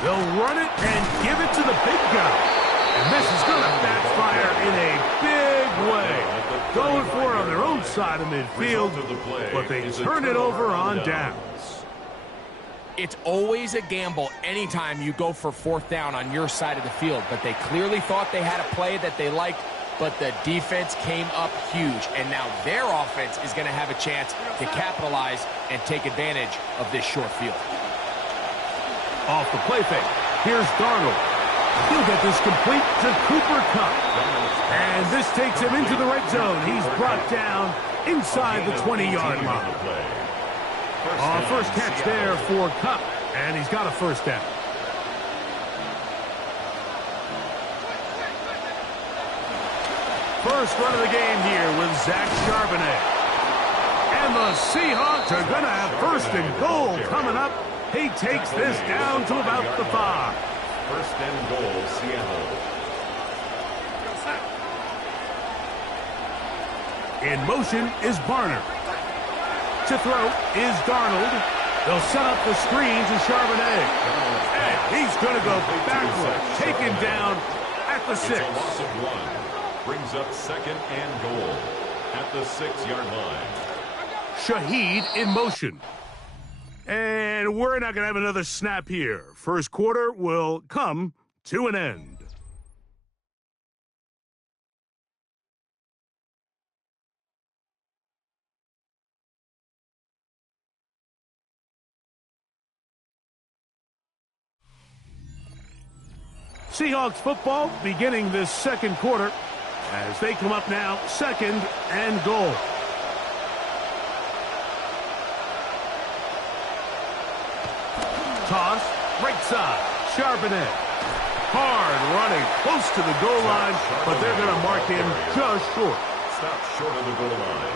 They'll run it and give it to the big guy. And this is going to backfire in a big way. Going for it on their own side of midfield, but they turn it over on downs. It's always a gamble anytime you go for 4th down on your side of the field, but they clearly thought they had a play that they liked, but the defense came up huge, and now their offense is going to have a chance to capitalize and take advantage of this short field. Off the play fake. Here's Darnold. He'll get this complete to Cooper Kupp. And this takes him into the red zone. He's brought down inside the 20-yard line. First catch there for Kupp, and he's got a 1st down. First run of the game here with Zach Charbonnet. And the Seahawks are going to have 1st and goal coming up. He takes this down to about the 5. 1st and goal, Seattle. In motion is Barner. To throw is Darnold. They'll set up the screen to Charbonnet. And he's going to go backward. Taken down at the 6. It's a loss of 1. Brings up 2nd and goal at the 6-yard line. Shaheed in motion. And we're not going to have another snap here. First quarter will come to an end. Seahawks football beginning this 2nd quarter as they come up now 2nd and goal. Toss, right side, Charbonnet. Hard running, close to the goal line, but they're going to mark him just short. Stop short of the goal line.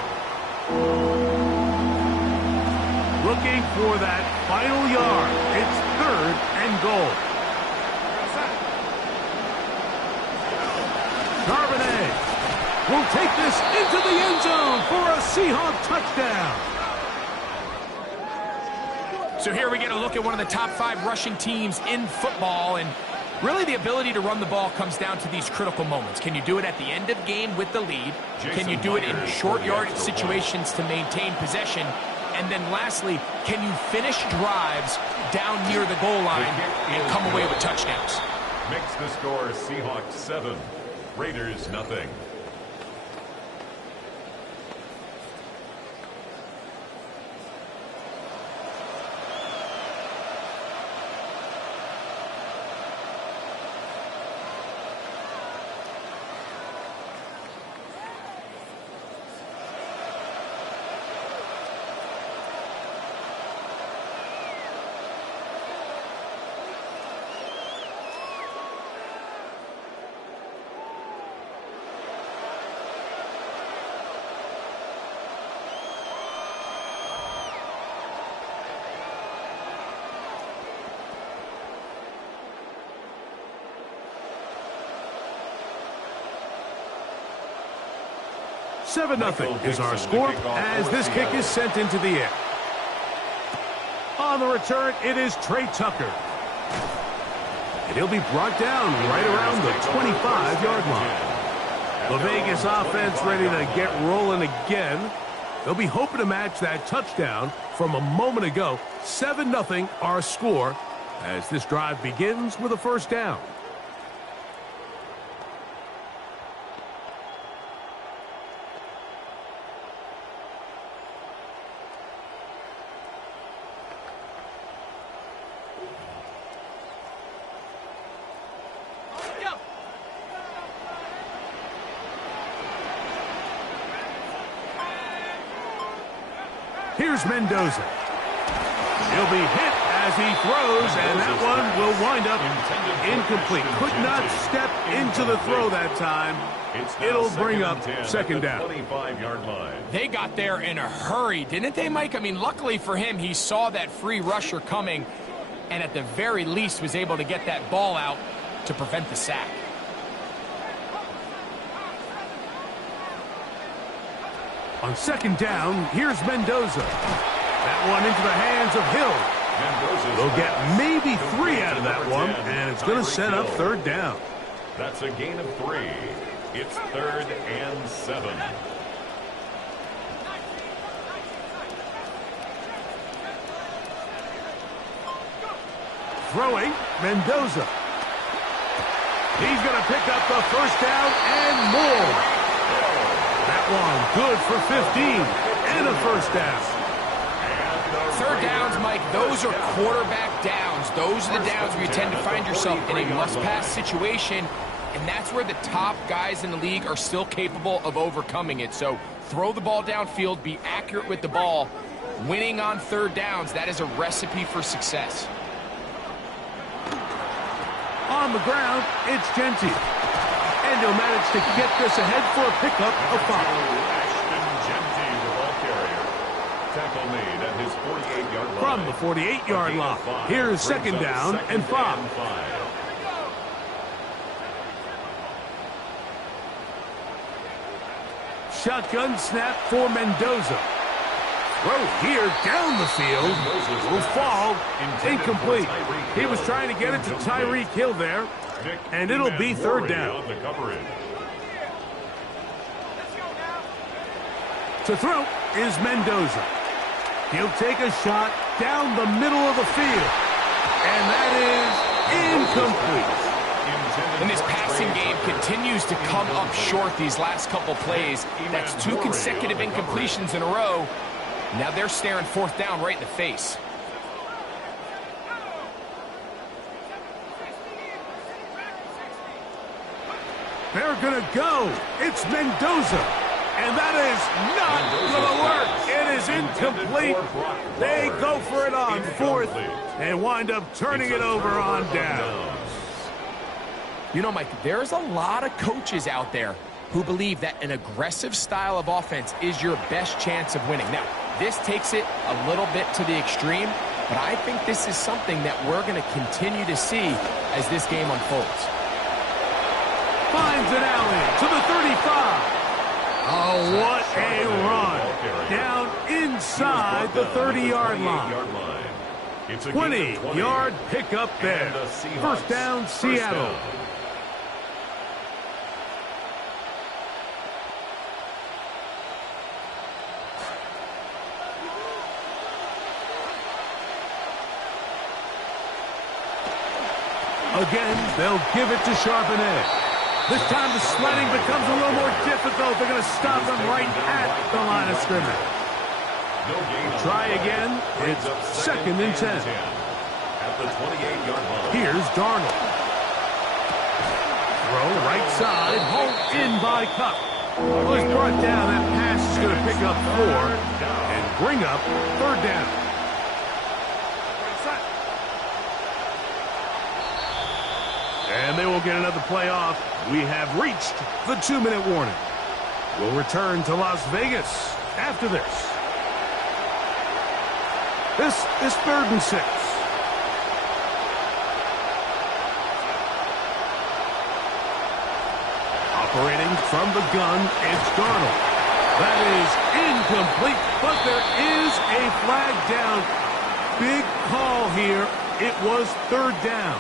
Looking for that final yard. It's 3rd and goal. Charbonnet will take this into the end zone for a Seahawk touchdown. So here we get a look at one of the top 5 rushing teams in football, and really the ability to run the ball comes down to these critical moments. Can you do it at the end of game with the lead? Can you do it in short yardage situations to maintain possession? And then lastly, can you finish drives down near the goal line and come away with touchdowns? Makes the score Seahawks 7, Raiders nothing. Seven nothing is our score as this kick is sent into the air. On the return, it is Trey Tucker. And he'll be brought down right around the 25-yard line. The Vegas offense ready to get rolling again. They'll be hoping to match that touchdown from a moment ago. 7-0 our score as this drive begins with a first down. Here's Mendoza. He'll be hit as he throws, and that one will wind up incomplete. Could not step into the throw that time. It'll bring up second down. They got there in a hurry, didn't they, Mike? I mean, luckily for him, he saw that free rusher coming, and at the very least was able to get that ball out to prevent the sack. On second down, here's Mendoza. That one into the hands of Hill. They'll get maybe 3 out of that one, and it's going to set up third down. That's a gain of 3. It's 3rd and 7. Throwing, Mendoza. He's going to pick up the first down and more. That one good for 15 and a first down. Third downs, Mike, those are quarterback downs. Those are the downs where you tend to find yourself in a must-pass situation, and that's where the top guys in the league are still capable of overcoming it. So throw the ball downfield, be accurate with the ball. Winning on third downs, that is a recipe for success. On the ground, it's Genty. And he'll manage to get this ahead for a pickup of 5. Tackle made at his 48-yard line. From the 48-yard line, here's second down and 5. Shotgun snap for Mendoza. Throw here down the field. Will fall incomplete. He was trying to get it to Tyreek Hill there. And it'll be third down. To throw is Mendoza. He'll take a shot down the middle of the field. And that is incomplete. And this passing game continues to come up short these last couple plays. That's 2 consecutive incompletions in a row. Now they're staring fourth down right in the face. They're going to go. It's Mendoza. And that is not going to work. It is incomplete. They go for it on fourth and wind up turning it over on down. You know, Mike, there's a lot of coaches out there who believe that an aggressive style of offense is your best chance of winning. Now, this takes it a little bit to the extreme, but I think this is something that we're going to continue to see as this game unfolds. Finds an alley to the 35. Oh, what a run. Down inside the 30-yard line. 20-yard pickup there. First down, Seattle. Again, they'll give it to Charbonnet. This time the sledding becomes a little more difficult. They're going to stop him right at the line of scrimmage. Try again. It's 2nd and 10. At the 28-yard line. Here's Darnold. Throw right side. Hauled in by Cup. Was brought down. That pass is going to pick up 4 and bring up 3rd down. And they will get another play off. We have reached the 2-minute warning. We'll return to Las Vegas after this. This is 3rd and 6. Operating from the gun, it's Darnold. That is incomplete, but there is a flag down. Big call here. It was 3rd down.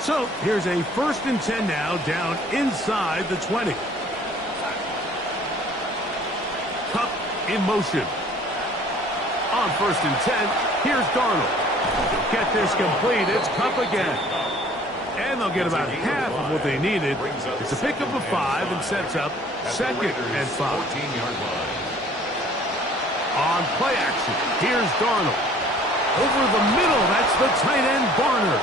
So here's a 1st and 10 now, down inside the 20. Cup in motion. On 1st and 10, here's Darnold. Get this complete. It's Cup again. And they'll get about half of what they needed. It's a pickup of 5 and sets up 2nd and 5. On play action, here's Darnold. Over the middle, that's the tight end Barner.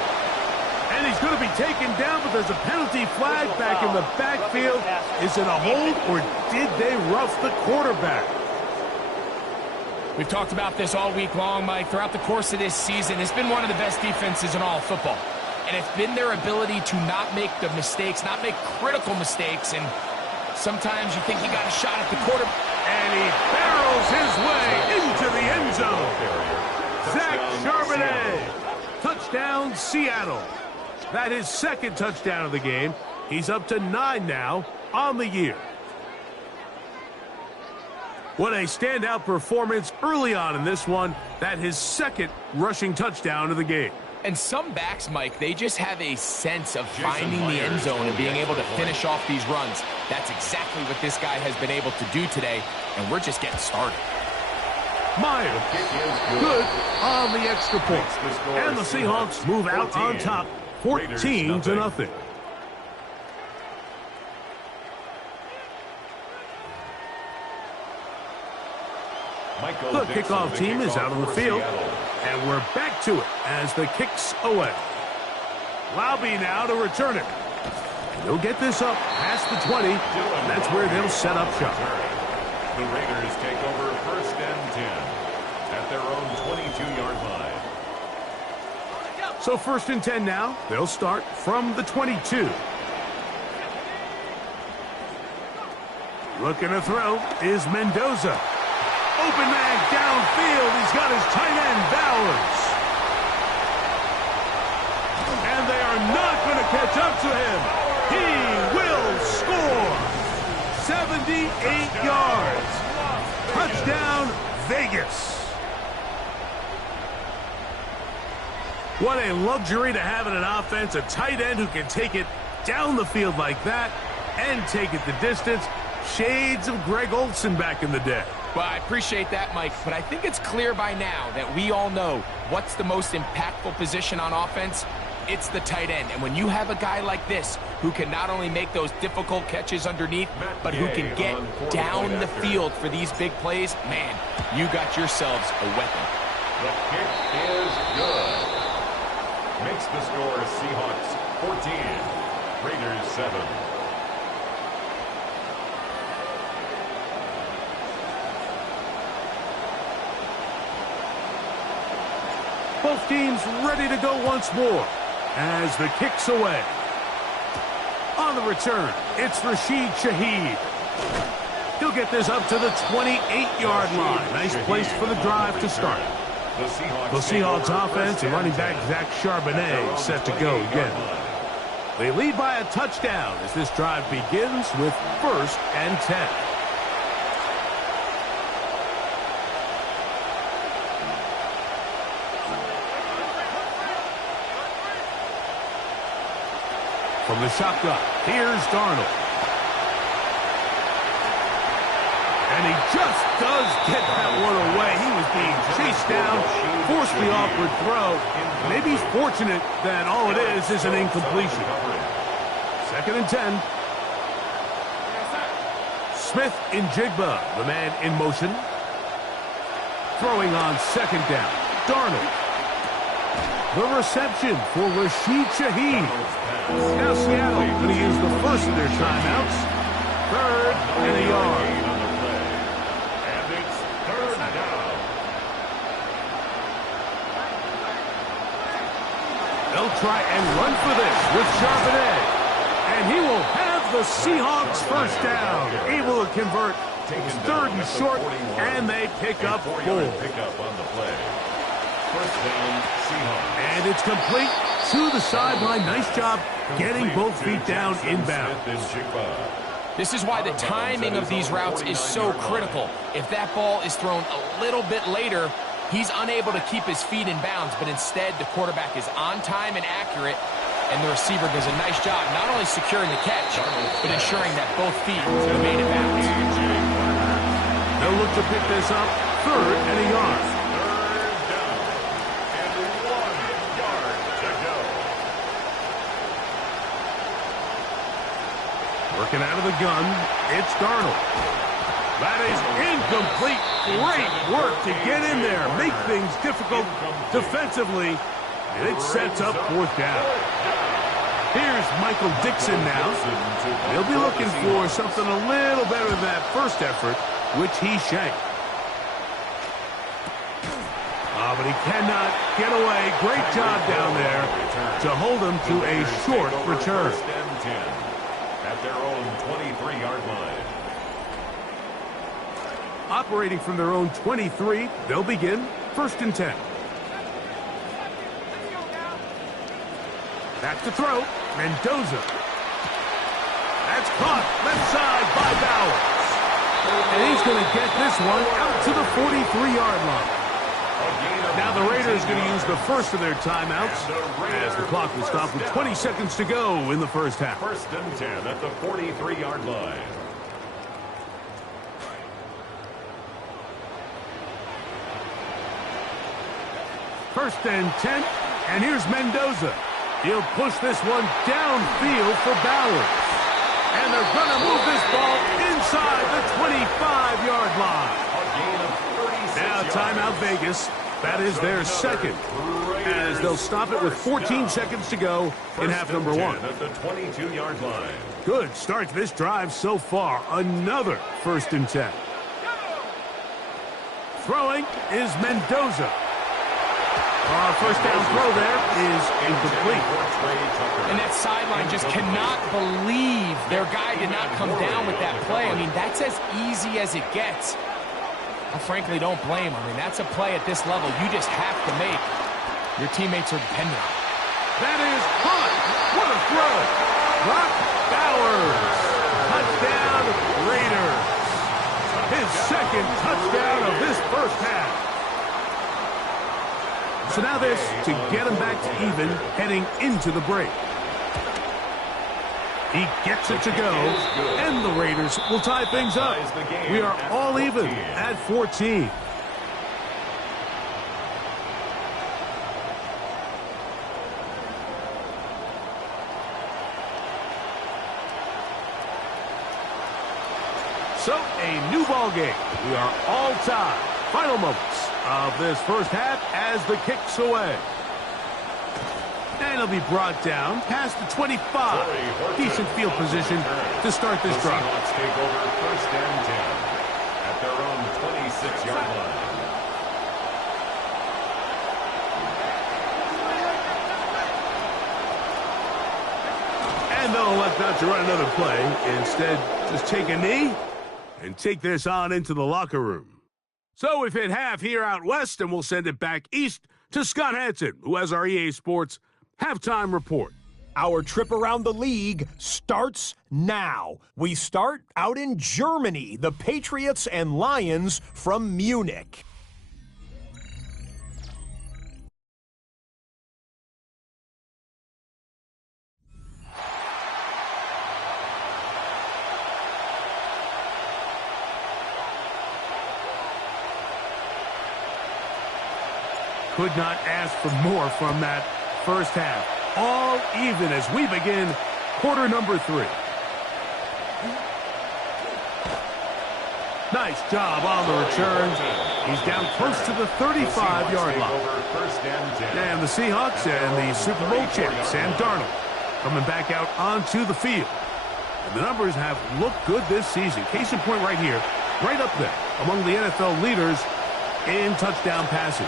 And he's going to be taken down, but there's a penalty flag back in the backfield. Is it a hold, or did they rough the quarterback? We've talked about this all week long, Mike. Throughout the course of this season, it's been one of the best defenses in all of football. And it's been their ability to not make the mistakes, not make critical mistakes. And sometimes you think you got a shot at the quarterback. And he barrels his way into the end zone. Zach Charbonnet. Touchdown, Seattle. That is 2nd touchdown of the game. He's up to 9 now on the year. What a standout performance early on in this one. That his 2nd rushing touchdown of the game. And some backs, Mike, they just have a sense of finding the end zone and being able to finish off these runs. That's exactly what this guy has been able to do today, and we're just getting started. Myers, good on the extra point. And the Seahawks move out on top, 14-0. The kickoff team is out on the field, and we're back to it as the kick's away. Laube now to return it. And they'll get this up past the 20, and that's where they'll set up shop. The Raiders take over 1st and 10 at their own 22-yard line. So 1st and 10 now. They'll start from the 22. Looking to throw is Mendoza. Open man downfield. He's got his tight end, Bowers. And they are not going to catch up to him. He will score. 78 yards. Touchdown, Vegas. What a luxury to have in an offense. A tight end who can take it down the field like that and take it the distance. Shades of Greg Olsen back in the day. Well, I appreciate that, Mike, but I think it's clear by now that we all know what's the most impactful position on offense. It's the tight end. And when you have a guy like this who can not only make those difficult catches underneath, but who can get down the field for these big plays, man, you got yourselves a weapon. The kick is good. Makes the score Seahawks 14, Raiders 7. Both teams ready to go once more as the kick's away. On the return, it's Rashid Shaheed. He'll get this up to the 28-yard line. Nice place for the drive to start. The Seahawks offense and running back Zach Charbonnet set to go again. They lead by a touchdown as this drive begins with 1st and 10. From the shotgun, here's Darnold. And And he just does get that one away. He was being chased down, forced the awkward throw. Maybe he's fortunate that all it is an incompletion. 2nd and 10. Smith in Jigba, the man in motion. Throwing on 2nd down. Darnold. The reception for Rashid Shaheed. Now Seattle going to use the first of their timeouts. 3rd and a yard. And it's 3rd down. They'll try and run for this with Charbonnet. And he will have the Seahawks first down. Able to convert. 3rd and short, and they pick up 4. Pick up on the play. 1st down, Seahawks. And it's complete to the sideline. Nice job getting both feet down inbound. This is why the timing of these routes is so critical. If that ball is thrown a little bit later, he's unable to keep his feet in bounds, but instead the quarterback is on time and accurate, and the receiver does a nice job not only securing the catch, but ensuring that both feet remain in bounds. They'll look to pick this up. 3rd and a yard. 3rd down. And 1 yard to go. Working out of the gun, it's Darnold. That is incomplete. Great work to get in there, make things difficult defensively, and it sets up 4th down. Here's Michael Dixon now. He'll be looking for something a little better than that first effort, which he shanked. But he cannot get away. Great job down there to hold him to a short return. 1st and 10 at their own 23-yard line. Operating from their own 23, they'll begin 1st and 10. Back to throw. Mendoza. That's caught left side by Bowers. And he's going to get this one out to the 43-yard line. Now the Raiders going to use the first of their timeouts as the clock will stop with 20 seconds to go in the first half. 1st and 10 at the 43-yard line. First and 10, and here's Mendoza. He'll push this one downfield for Bowers. And they're going to move this ball inside the 25-yard line. Now timeout Vegas. That is their 2nd, as they'll stop it with 14 seconds to go in half number 1. At the 22-yard line. Good start to this drive so far. Another 1st and 10. Throwing is Mendoza. First down throw there is incomplete. And that sideline just cannot believe their guy did not come down with that play. I mean, that's as easy as it gets. I frankly don't blame him. I mean, that's a play at this level you just have to make. Your teammates are dependent on it. That is hot. What a throw. Brock Bowers. Touchdown Raiders. His 2nd touchdown of this first half. So now this to get him back to even heading into the break. He gets it to go, and the Raiders will tie things up. We are all even at 14. So a new ball game. We are all tied. Final moments of this first half as the kick's away. And he'll be brought down past the 25. Decent field position to start this drive. Seahawks take over 1st and 10 at their own 26-yard line. And they'll elect not to run another play. Instead, just take a knee and take this on into the locker room. So we've hit half here out west, and we'll send it back east to Scott Hansen, who has our EA Sports halftime report. Our trip around the league starts now. We start out in Germany, the Patriots and Lions from Munich. Could not ask for more from that first half. All even as we begin quarter number 3. Nice job on the return. He's down close to the 35-yard line. And the Seahawks and the Super Bowl champ, Sam Darnold, coming back out onto the field. And the numbers have looked good this season. Case in point right here, right up there among the NFL leaders in touchdown passes.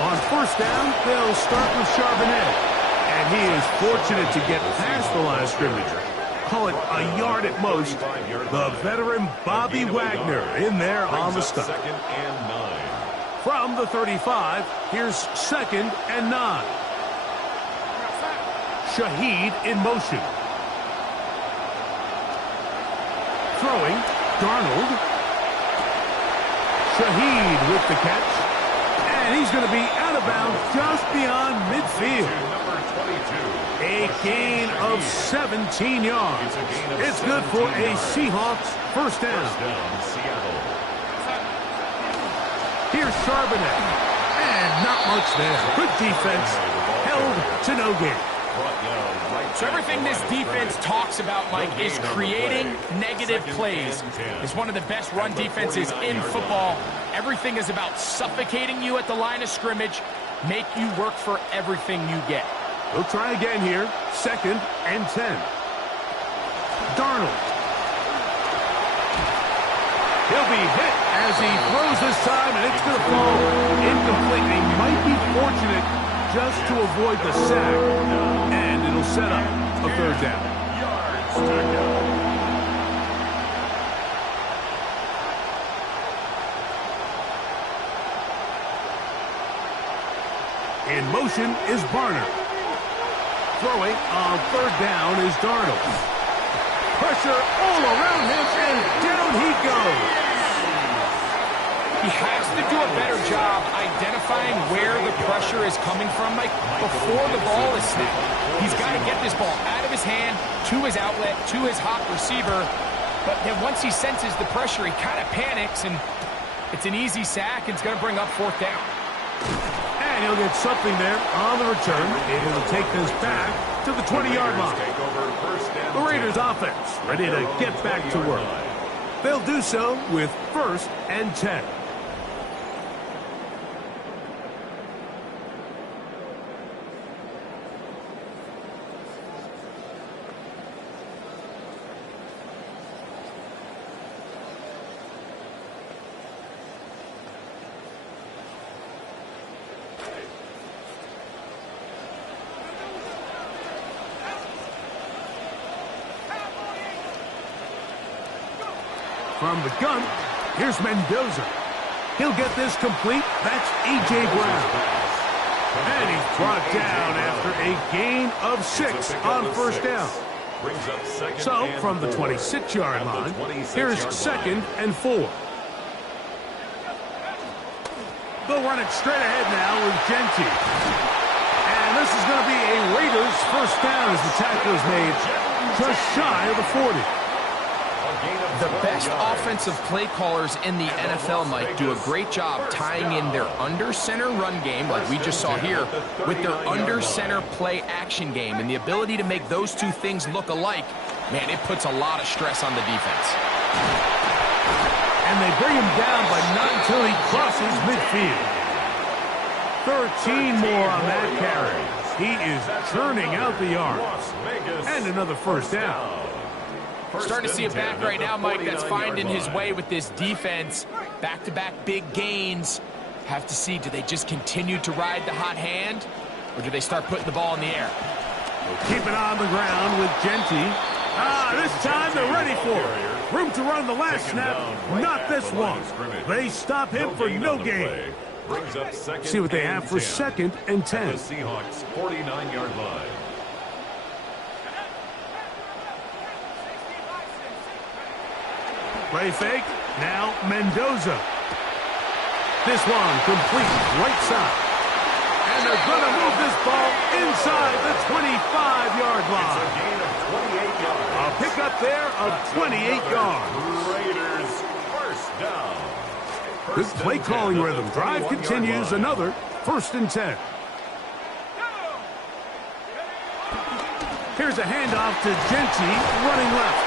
On first down, they'll start with Charbonnet. And he is fortunate to get past the line of scrimmage. Call it a yard at most. The veteran Bobby Wagner in there on the stop. From the 35, here's 2nd and 9. Shaheed in motion. Throwing, Darnold. Shaheed with the catch. And he's going to be out of bounds just beyond midfield. A gain of 17 yards. It's good for a Seahawks first down. Here's Charbonnet. And not much there. Good defense. Held to no gain. So everything this defense talks about, Mike, is creating negative plays. It's one of the best run defenses in football. Everything is about suffocating you at the line of scrimmage, make you work for everything you get. We'll try again here. 2nd and 10. Darnold. He'll be hit as he throws this time, and it's going to fall incomplete. He might be fortunate just to avoid the sack, and it'll set up a 3rd down. In motion is Barner. Throwing on 3rd down is Darnold. Pressure all around him, and down he goes. He has to do a better job identifying where the pressure is coming from, Mike, before the ball is snapped. He's got to get this ball out of his hand, to his outlet, to his hot receiver. But then once he senses the pressure, he kind of panics, and it's an easy sack, and it's going to bring up 4th down. And he'll get something there on the return, able to take this back to the 20-yard line. The Raiders offense ready to get back to work. They'll do so with 1st and 10. From the gun, here's Mendoza. He'll get this complete. That's A.J. Brown. And he's brought down after a gain of 6 on 1st down. So, from the 26-yard line, here's 2nd and 4. They'll run it straight ahead now with Genty. And this is going to be a Raiders first down as the tackle is made just shy of the 40. The best offensive play callers in the NFL, Mike, do a great job tying in their under-center run game, like we just saw here, with their under-center play action game. And the ability to make those two things look alike, man, it puts a lot of stress on the defense. And they bring him down, but not until he crosses midfield. 13 more on that carry. He is churning out the yards. And another first down. Starting to see it back right now, Mike, that's finding his way with this defense. Back-to-back big gains. Have to see, do they just continue to ride the hot hand, or do they start putting the ball in the air? Keep it on the ground with Genty. This time they're ready for it. Room to run the last snap, not this one. They stop him for no gain. See what they have for 2nd and 10. The Seahawks 49-yard line. Play fake. Now Mendoza. This one complete right side. And they're going to move this ball inside the 25-yard line. It's a gain of 28 yards. A pickup there of 28 yards. Raiders first down. Good play calling rhythm. Drive continues. Another 1st and 10. Here's a handoff to Genty, running left.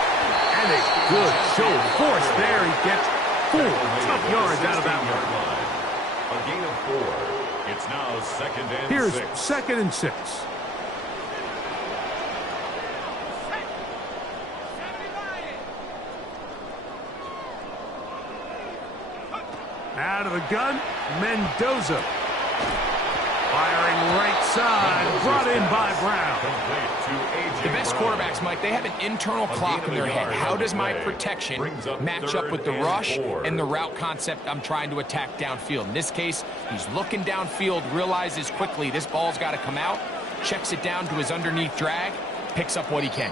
And a good show of force there. He gets 4 tough yards out of that one. A gain of 4. It's now 2nd and 6. Here's 2nd and 6. Out of the gun, Mendoza. Firing right side, brought in by Brown. The best quarterbacks, Mike, they have an internal clock in their head. How does my protection match up with the rush and the route concept I'm trying to attack downfield? In this case, he's looking downfield, realizes quickly this ball's got to come out, checks it down to his underneath drag, picks up what he can.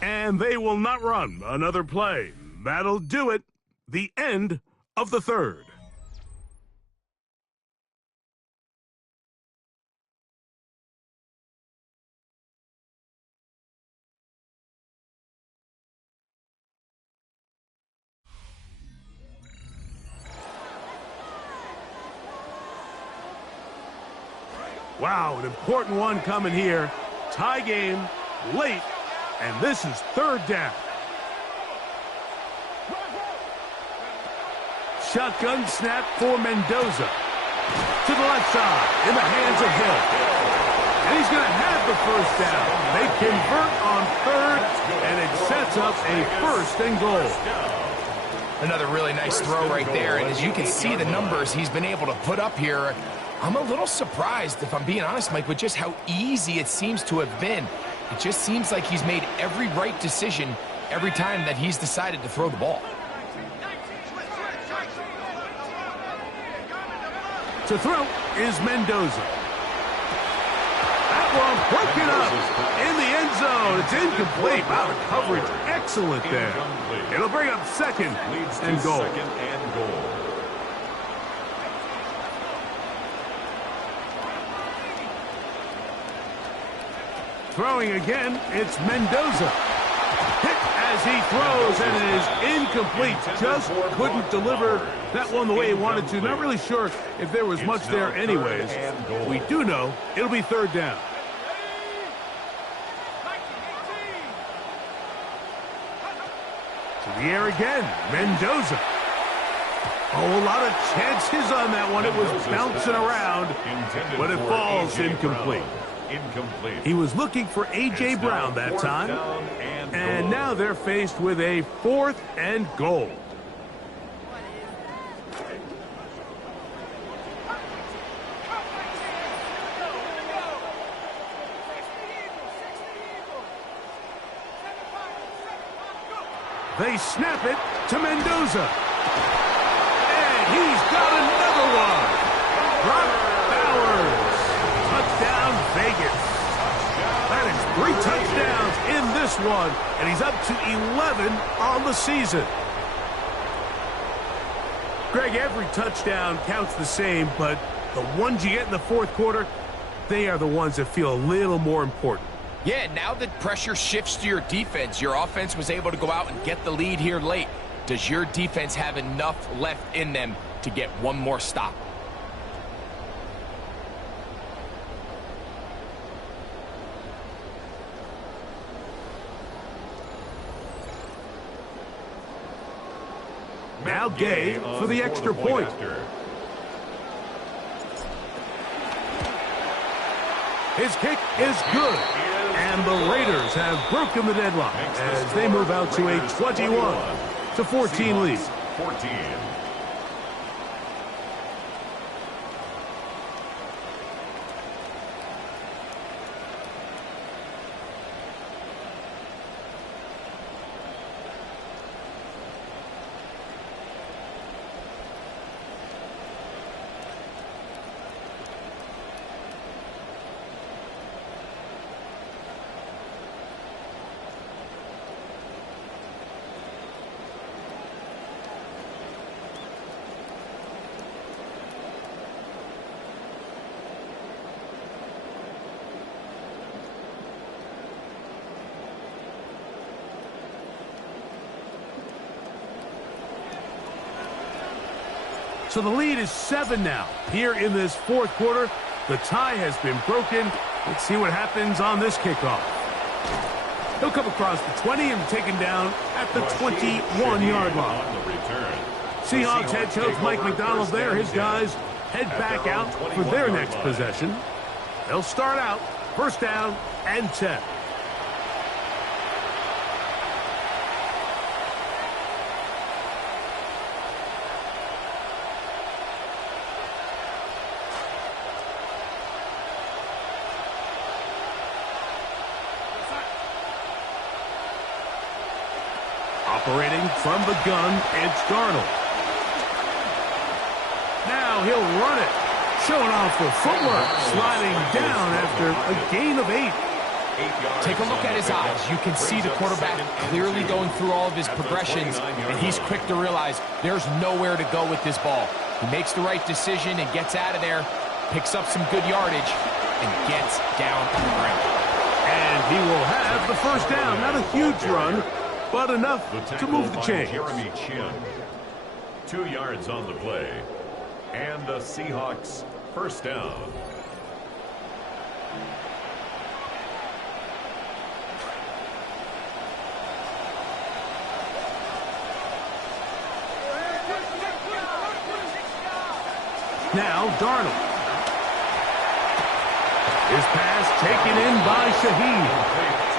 And they will not run another play. That'll do it. The end of the 3rd. Wow, an important one coming here. Tie game, late, and this is 3rd down. Shotgun snap for Mendoza. To the left side, in the hands of Hill. And he's going to have the 1st down. They convert on 3rd, and it sets up a 1st and goal. Another really nice throw right there, and as you can see the numbers he's been able to put up here, I'm a little surprised, if I'm being honest, Mike, with just how easy it seems to have been. It just seems like he's made every right decision every time that he's decided to throw the ball. To throw is Mendoza. That one broken up in the end zone. It's incomplete. Wow, the coverage excellent there. It'll bring up 2nd and goal. Throwing again, it's Mendoza. Hit as he throws, and it is incomplete. Just couldn't deliver that one the way he wanted to. Not really sure if there was much there anyways. We do know it'll be 3rd down. To the air again, Mendoza. Oh, a lot of chances on that one. It was bouncing around, but it falls incomplete. He was looking for A.J. Brown that time, and now they're faced with a 4th and goal. They snap it to Mendoza, and he's got another one. Brock Bowers. Touchdown, Vegas. That is 3 touchdowns in this one, and he's up to 11 on the season. Greg, every touchdown counts the same, but the ones you get in the 4th quarter, they are the ones that feel a little more important. Yeah, now that pressure shifts to your defense, your offense was able to go out and get the lead here late. Does your defense have enough left in them to get one more stop? Now Gay for the extra point. His kick is good. And the Raiders have broken the deadlock as they move out to a 21-14 lead. 14. So the lead is 7 now. Here in this fourth quarter, the tie has been broken. Let's see what happens on this kickoff. He'll come across the 20 and taken down at the 21-yard line. Seahawks head coach Mike McDonald there. His guys head back out for their next possession. They'll start out first down and 10. Operating from the gun, it's Darnold. Now he'll run it. Showing off the footwork. Sliding down after a gain of 8. Take a look at his eyes. You can see the quarterback clearly going through all of his progressions, and he's quick to realize there's nowhere to go with this ball. He makes the right decision and gets out of there, picks up some good yardage, and gets down on the ground. And he will have the first down. Not a huge run, but enough to move the chains. 2 yards on the play. And the Seahawks first down. Now Darnold. His pass taken in by Shaheed.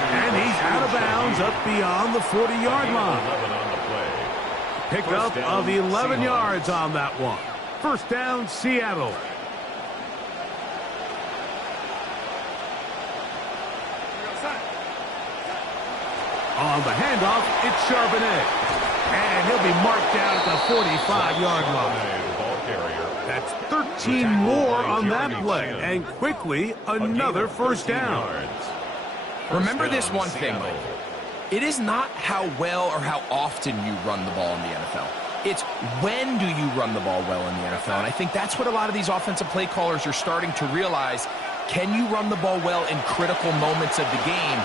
And he's out of bounds up beyond the 40-yard line. Pickup of 11 yards on that one. First down, Seattle. On the handoff, it's Charbonnet. And he'll be marked down at the 45-yard line. That's 13 more on that play. And quickly, another first down. Remember this one thing, Mike. It is not how well or how often you run the ball in the NFL. It's when do you run the ball well in the NFL. And I think that's what a lot of these offensive play callers are starting to realize. Can you run the ball well in critical moments of the game?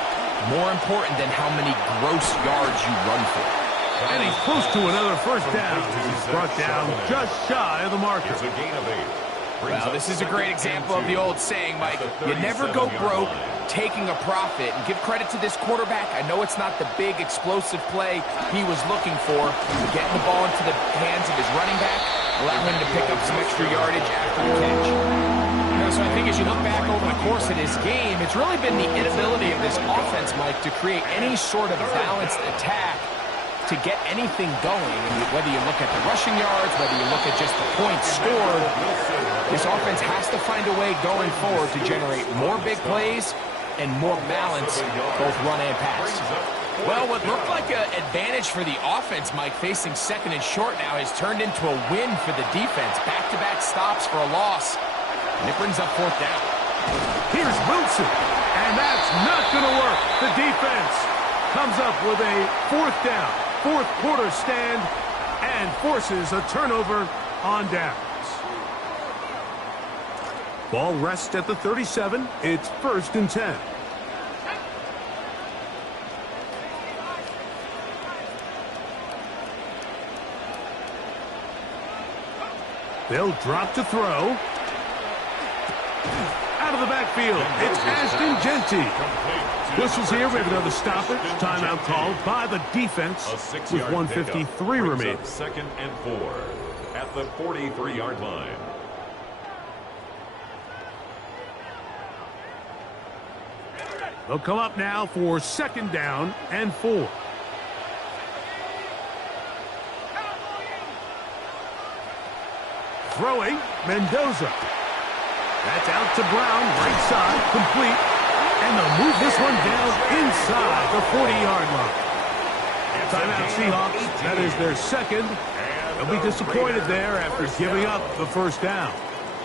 More important than how many gross yards you run for. And he's close to another first down. He's brought down just shy of the marker. It's a gain of 8. Well, this is a great example of the old saying, Mike. You never go broke taking a profit. And give credit to this quarterback. I know it's not the big explosive play he was looking for. Getting the ball into the hands of his running back, allow him to pick up some extra yardage after the catch. So I think as you look back over the course of this game, it's really been the inability of this offense, Mike, to create any sort of balanced attack to get anything going. And whether you look at the rushing yards, whether you look at just the points scored, this offense has to find a way going forward to generate more big plays and more balance, both run and pass. Well, what looked like an advantage for the offense, Mike, facing second and short now, has turned into a win for the defense. Back-to-back stops for a loss, and it brings up fourth down. Here's Wilson, and that's not going to work. The defense comes up with a fourth down, fourth quarter stand, and forces a turnover on downs. Ball rests at the 37. It's first and 10. They'll drop to throw. Out of the backfield, it's Ashton Genty. Whistles here. We have another stoppage. Timeout called by the defense with 1:53 remaining. Second and 4 at the 43-yard line. They'll come up now for second down and 4. Throwing, Mendoza. That's out to Brown, right side, complete. And they'll move this one down inside the 40-yard line. Timeout Seahawks. That is their second. They'll be disappointed there after giving up the first down.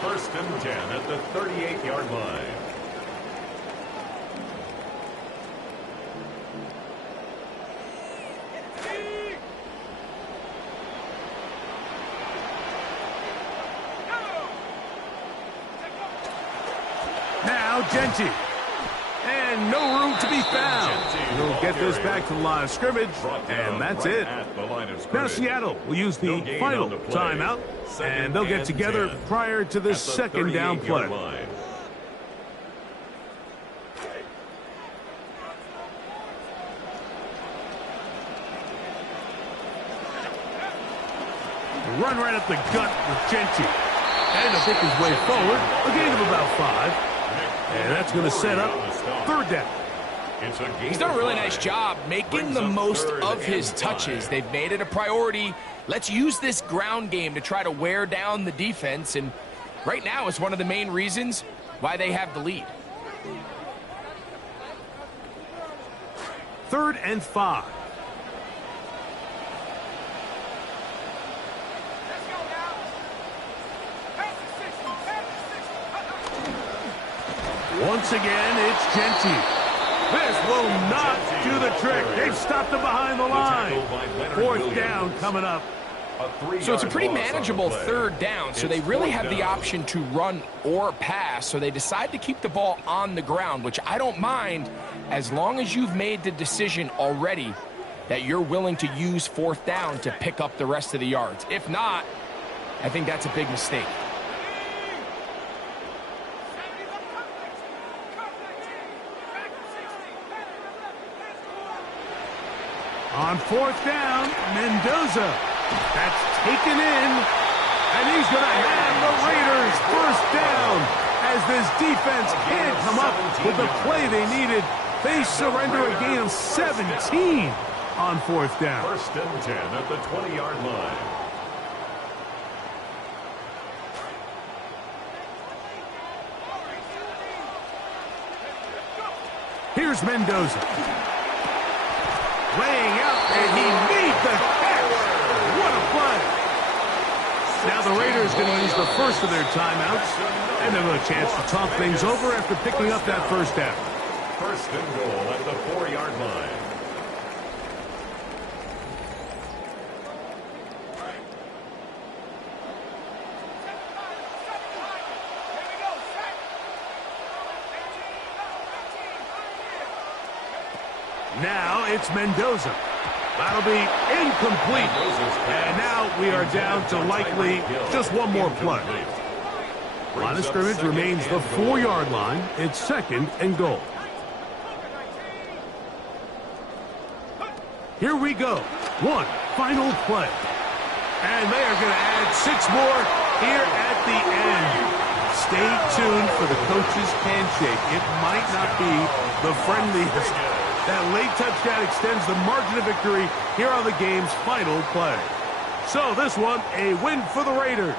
First and 10 at the 38-yard line. Now Genty. And no room to be found. He'll will get this back to the line of scrimmage, and that's it. Now Seattle will use the final timeout, and they'll get together prior to the second down play. Run right up the gut with Genty. And to pick his way forward, a gain of about 5. And that's going to set up third down. He's done a really nice job making the most of his touches. They've made it a priority. Let's use this ground game to try to wear down the defense. And right now it's one of the main reasons why they have the lead. 3rd and 5. Once again, it's Genty. This will not do the trick. They've stopped him behind the line. 4th down coming up. So it's a pretty manageable 3rd down, so they really have the option to run or pass, so they decide to keep the ball on the ground, which I don't mind as long as you've made the decision already that you're willing to use 4th down to pick up the rest of the yards. If not, I think that's a big mistake. On 4th down, Mendoza. That's taken in, and he's going to have the Raiders 1st down. As this defense can't come up with the play they needed, they surrender a gain of 17 on 4th down. 1st and 10 at the 20-yard line. Here's Mendoza. Laying out, and he made the catch. What a play. Now the Raiders going to use the first of their timeouts, and they'll have a chance to talk things over after picking up that 1st down. 1st and goal at the 4-yard line. Now it's Mendoza. That'll be incomplete. And now we are down to likely just one more play. Line of scrimmage remains the 4-yard line. It's 2nd and goal. Here we go. One final play. And they are going to add 6 more here at the end. Stay tuned for the coach's handshake. It might not be the friendliest. That late touchdown extends the margin of victory here on the game's final play. So this one, a win for the Raiders.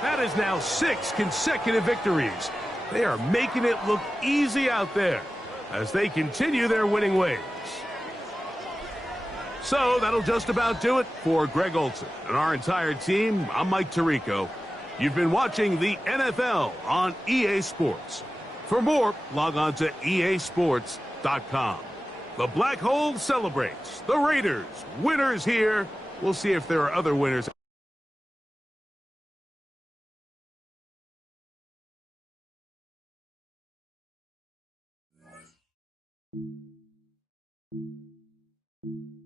That is now 6 consecutive victories. They are making it look easy out there as they continue their winning ways. So that'll just about do it for Greg Olson and our entire team. I'm Mike Tirico. You've been watching the NFL on EA Sports. For more, log on to easports.com. The Black Hole celebrates. The Raiders, winners here. We'll see if there are other winners. Thank you.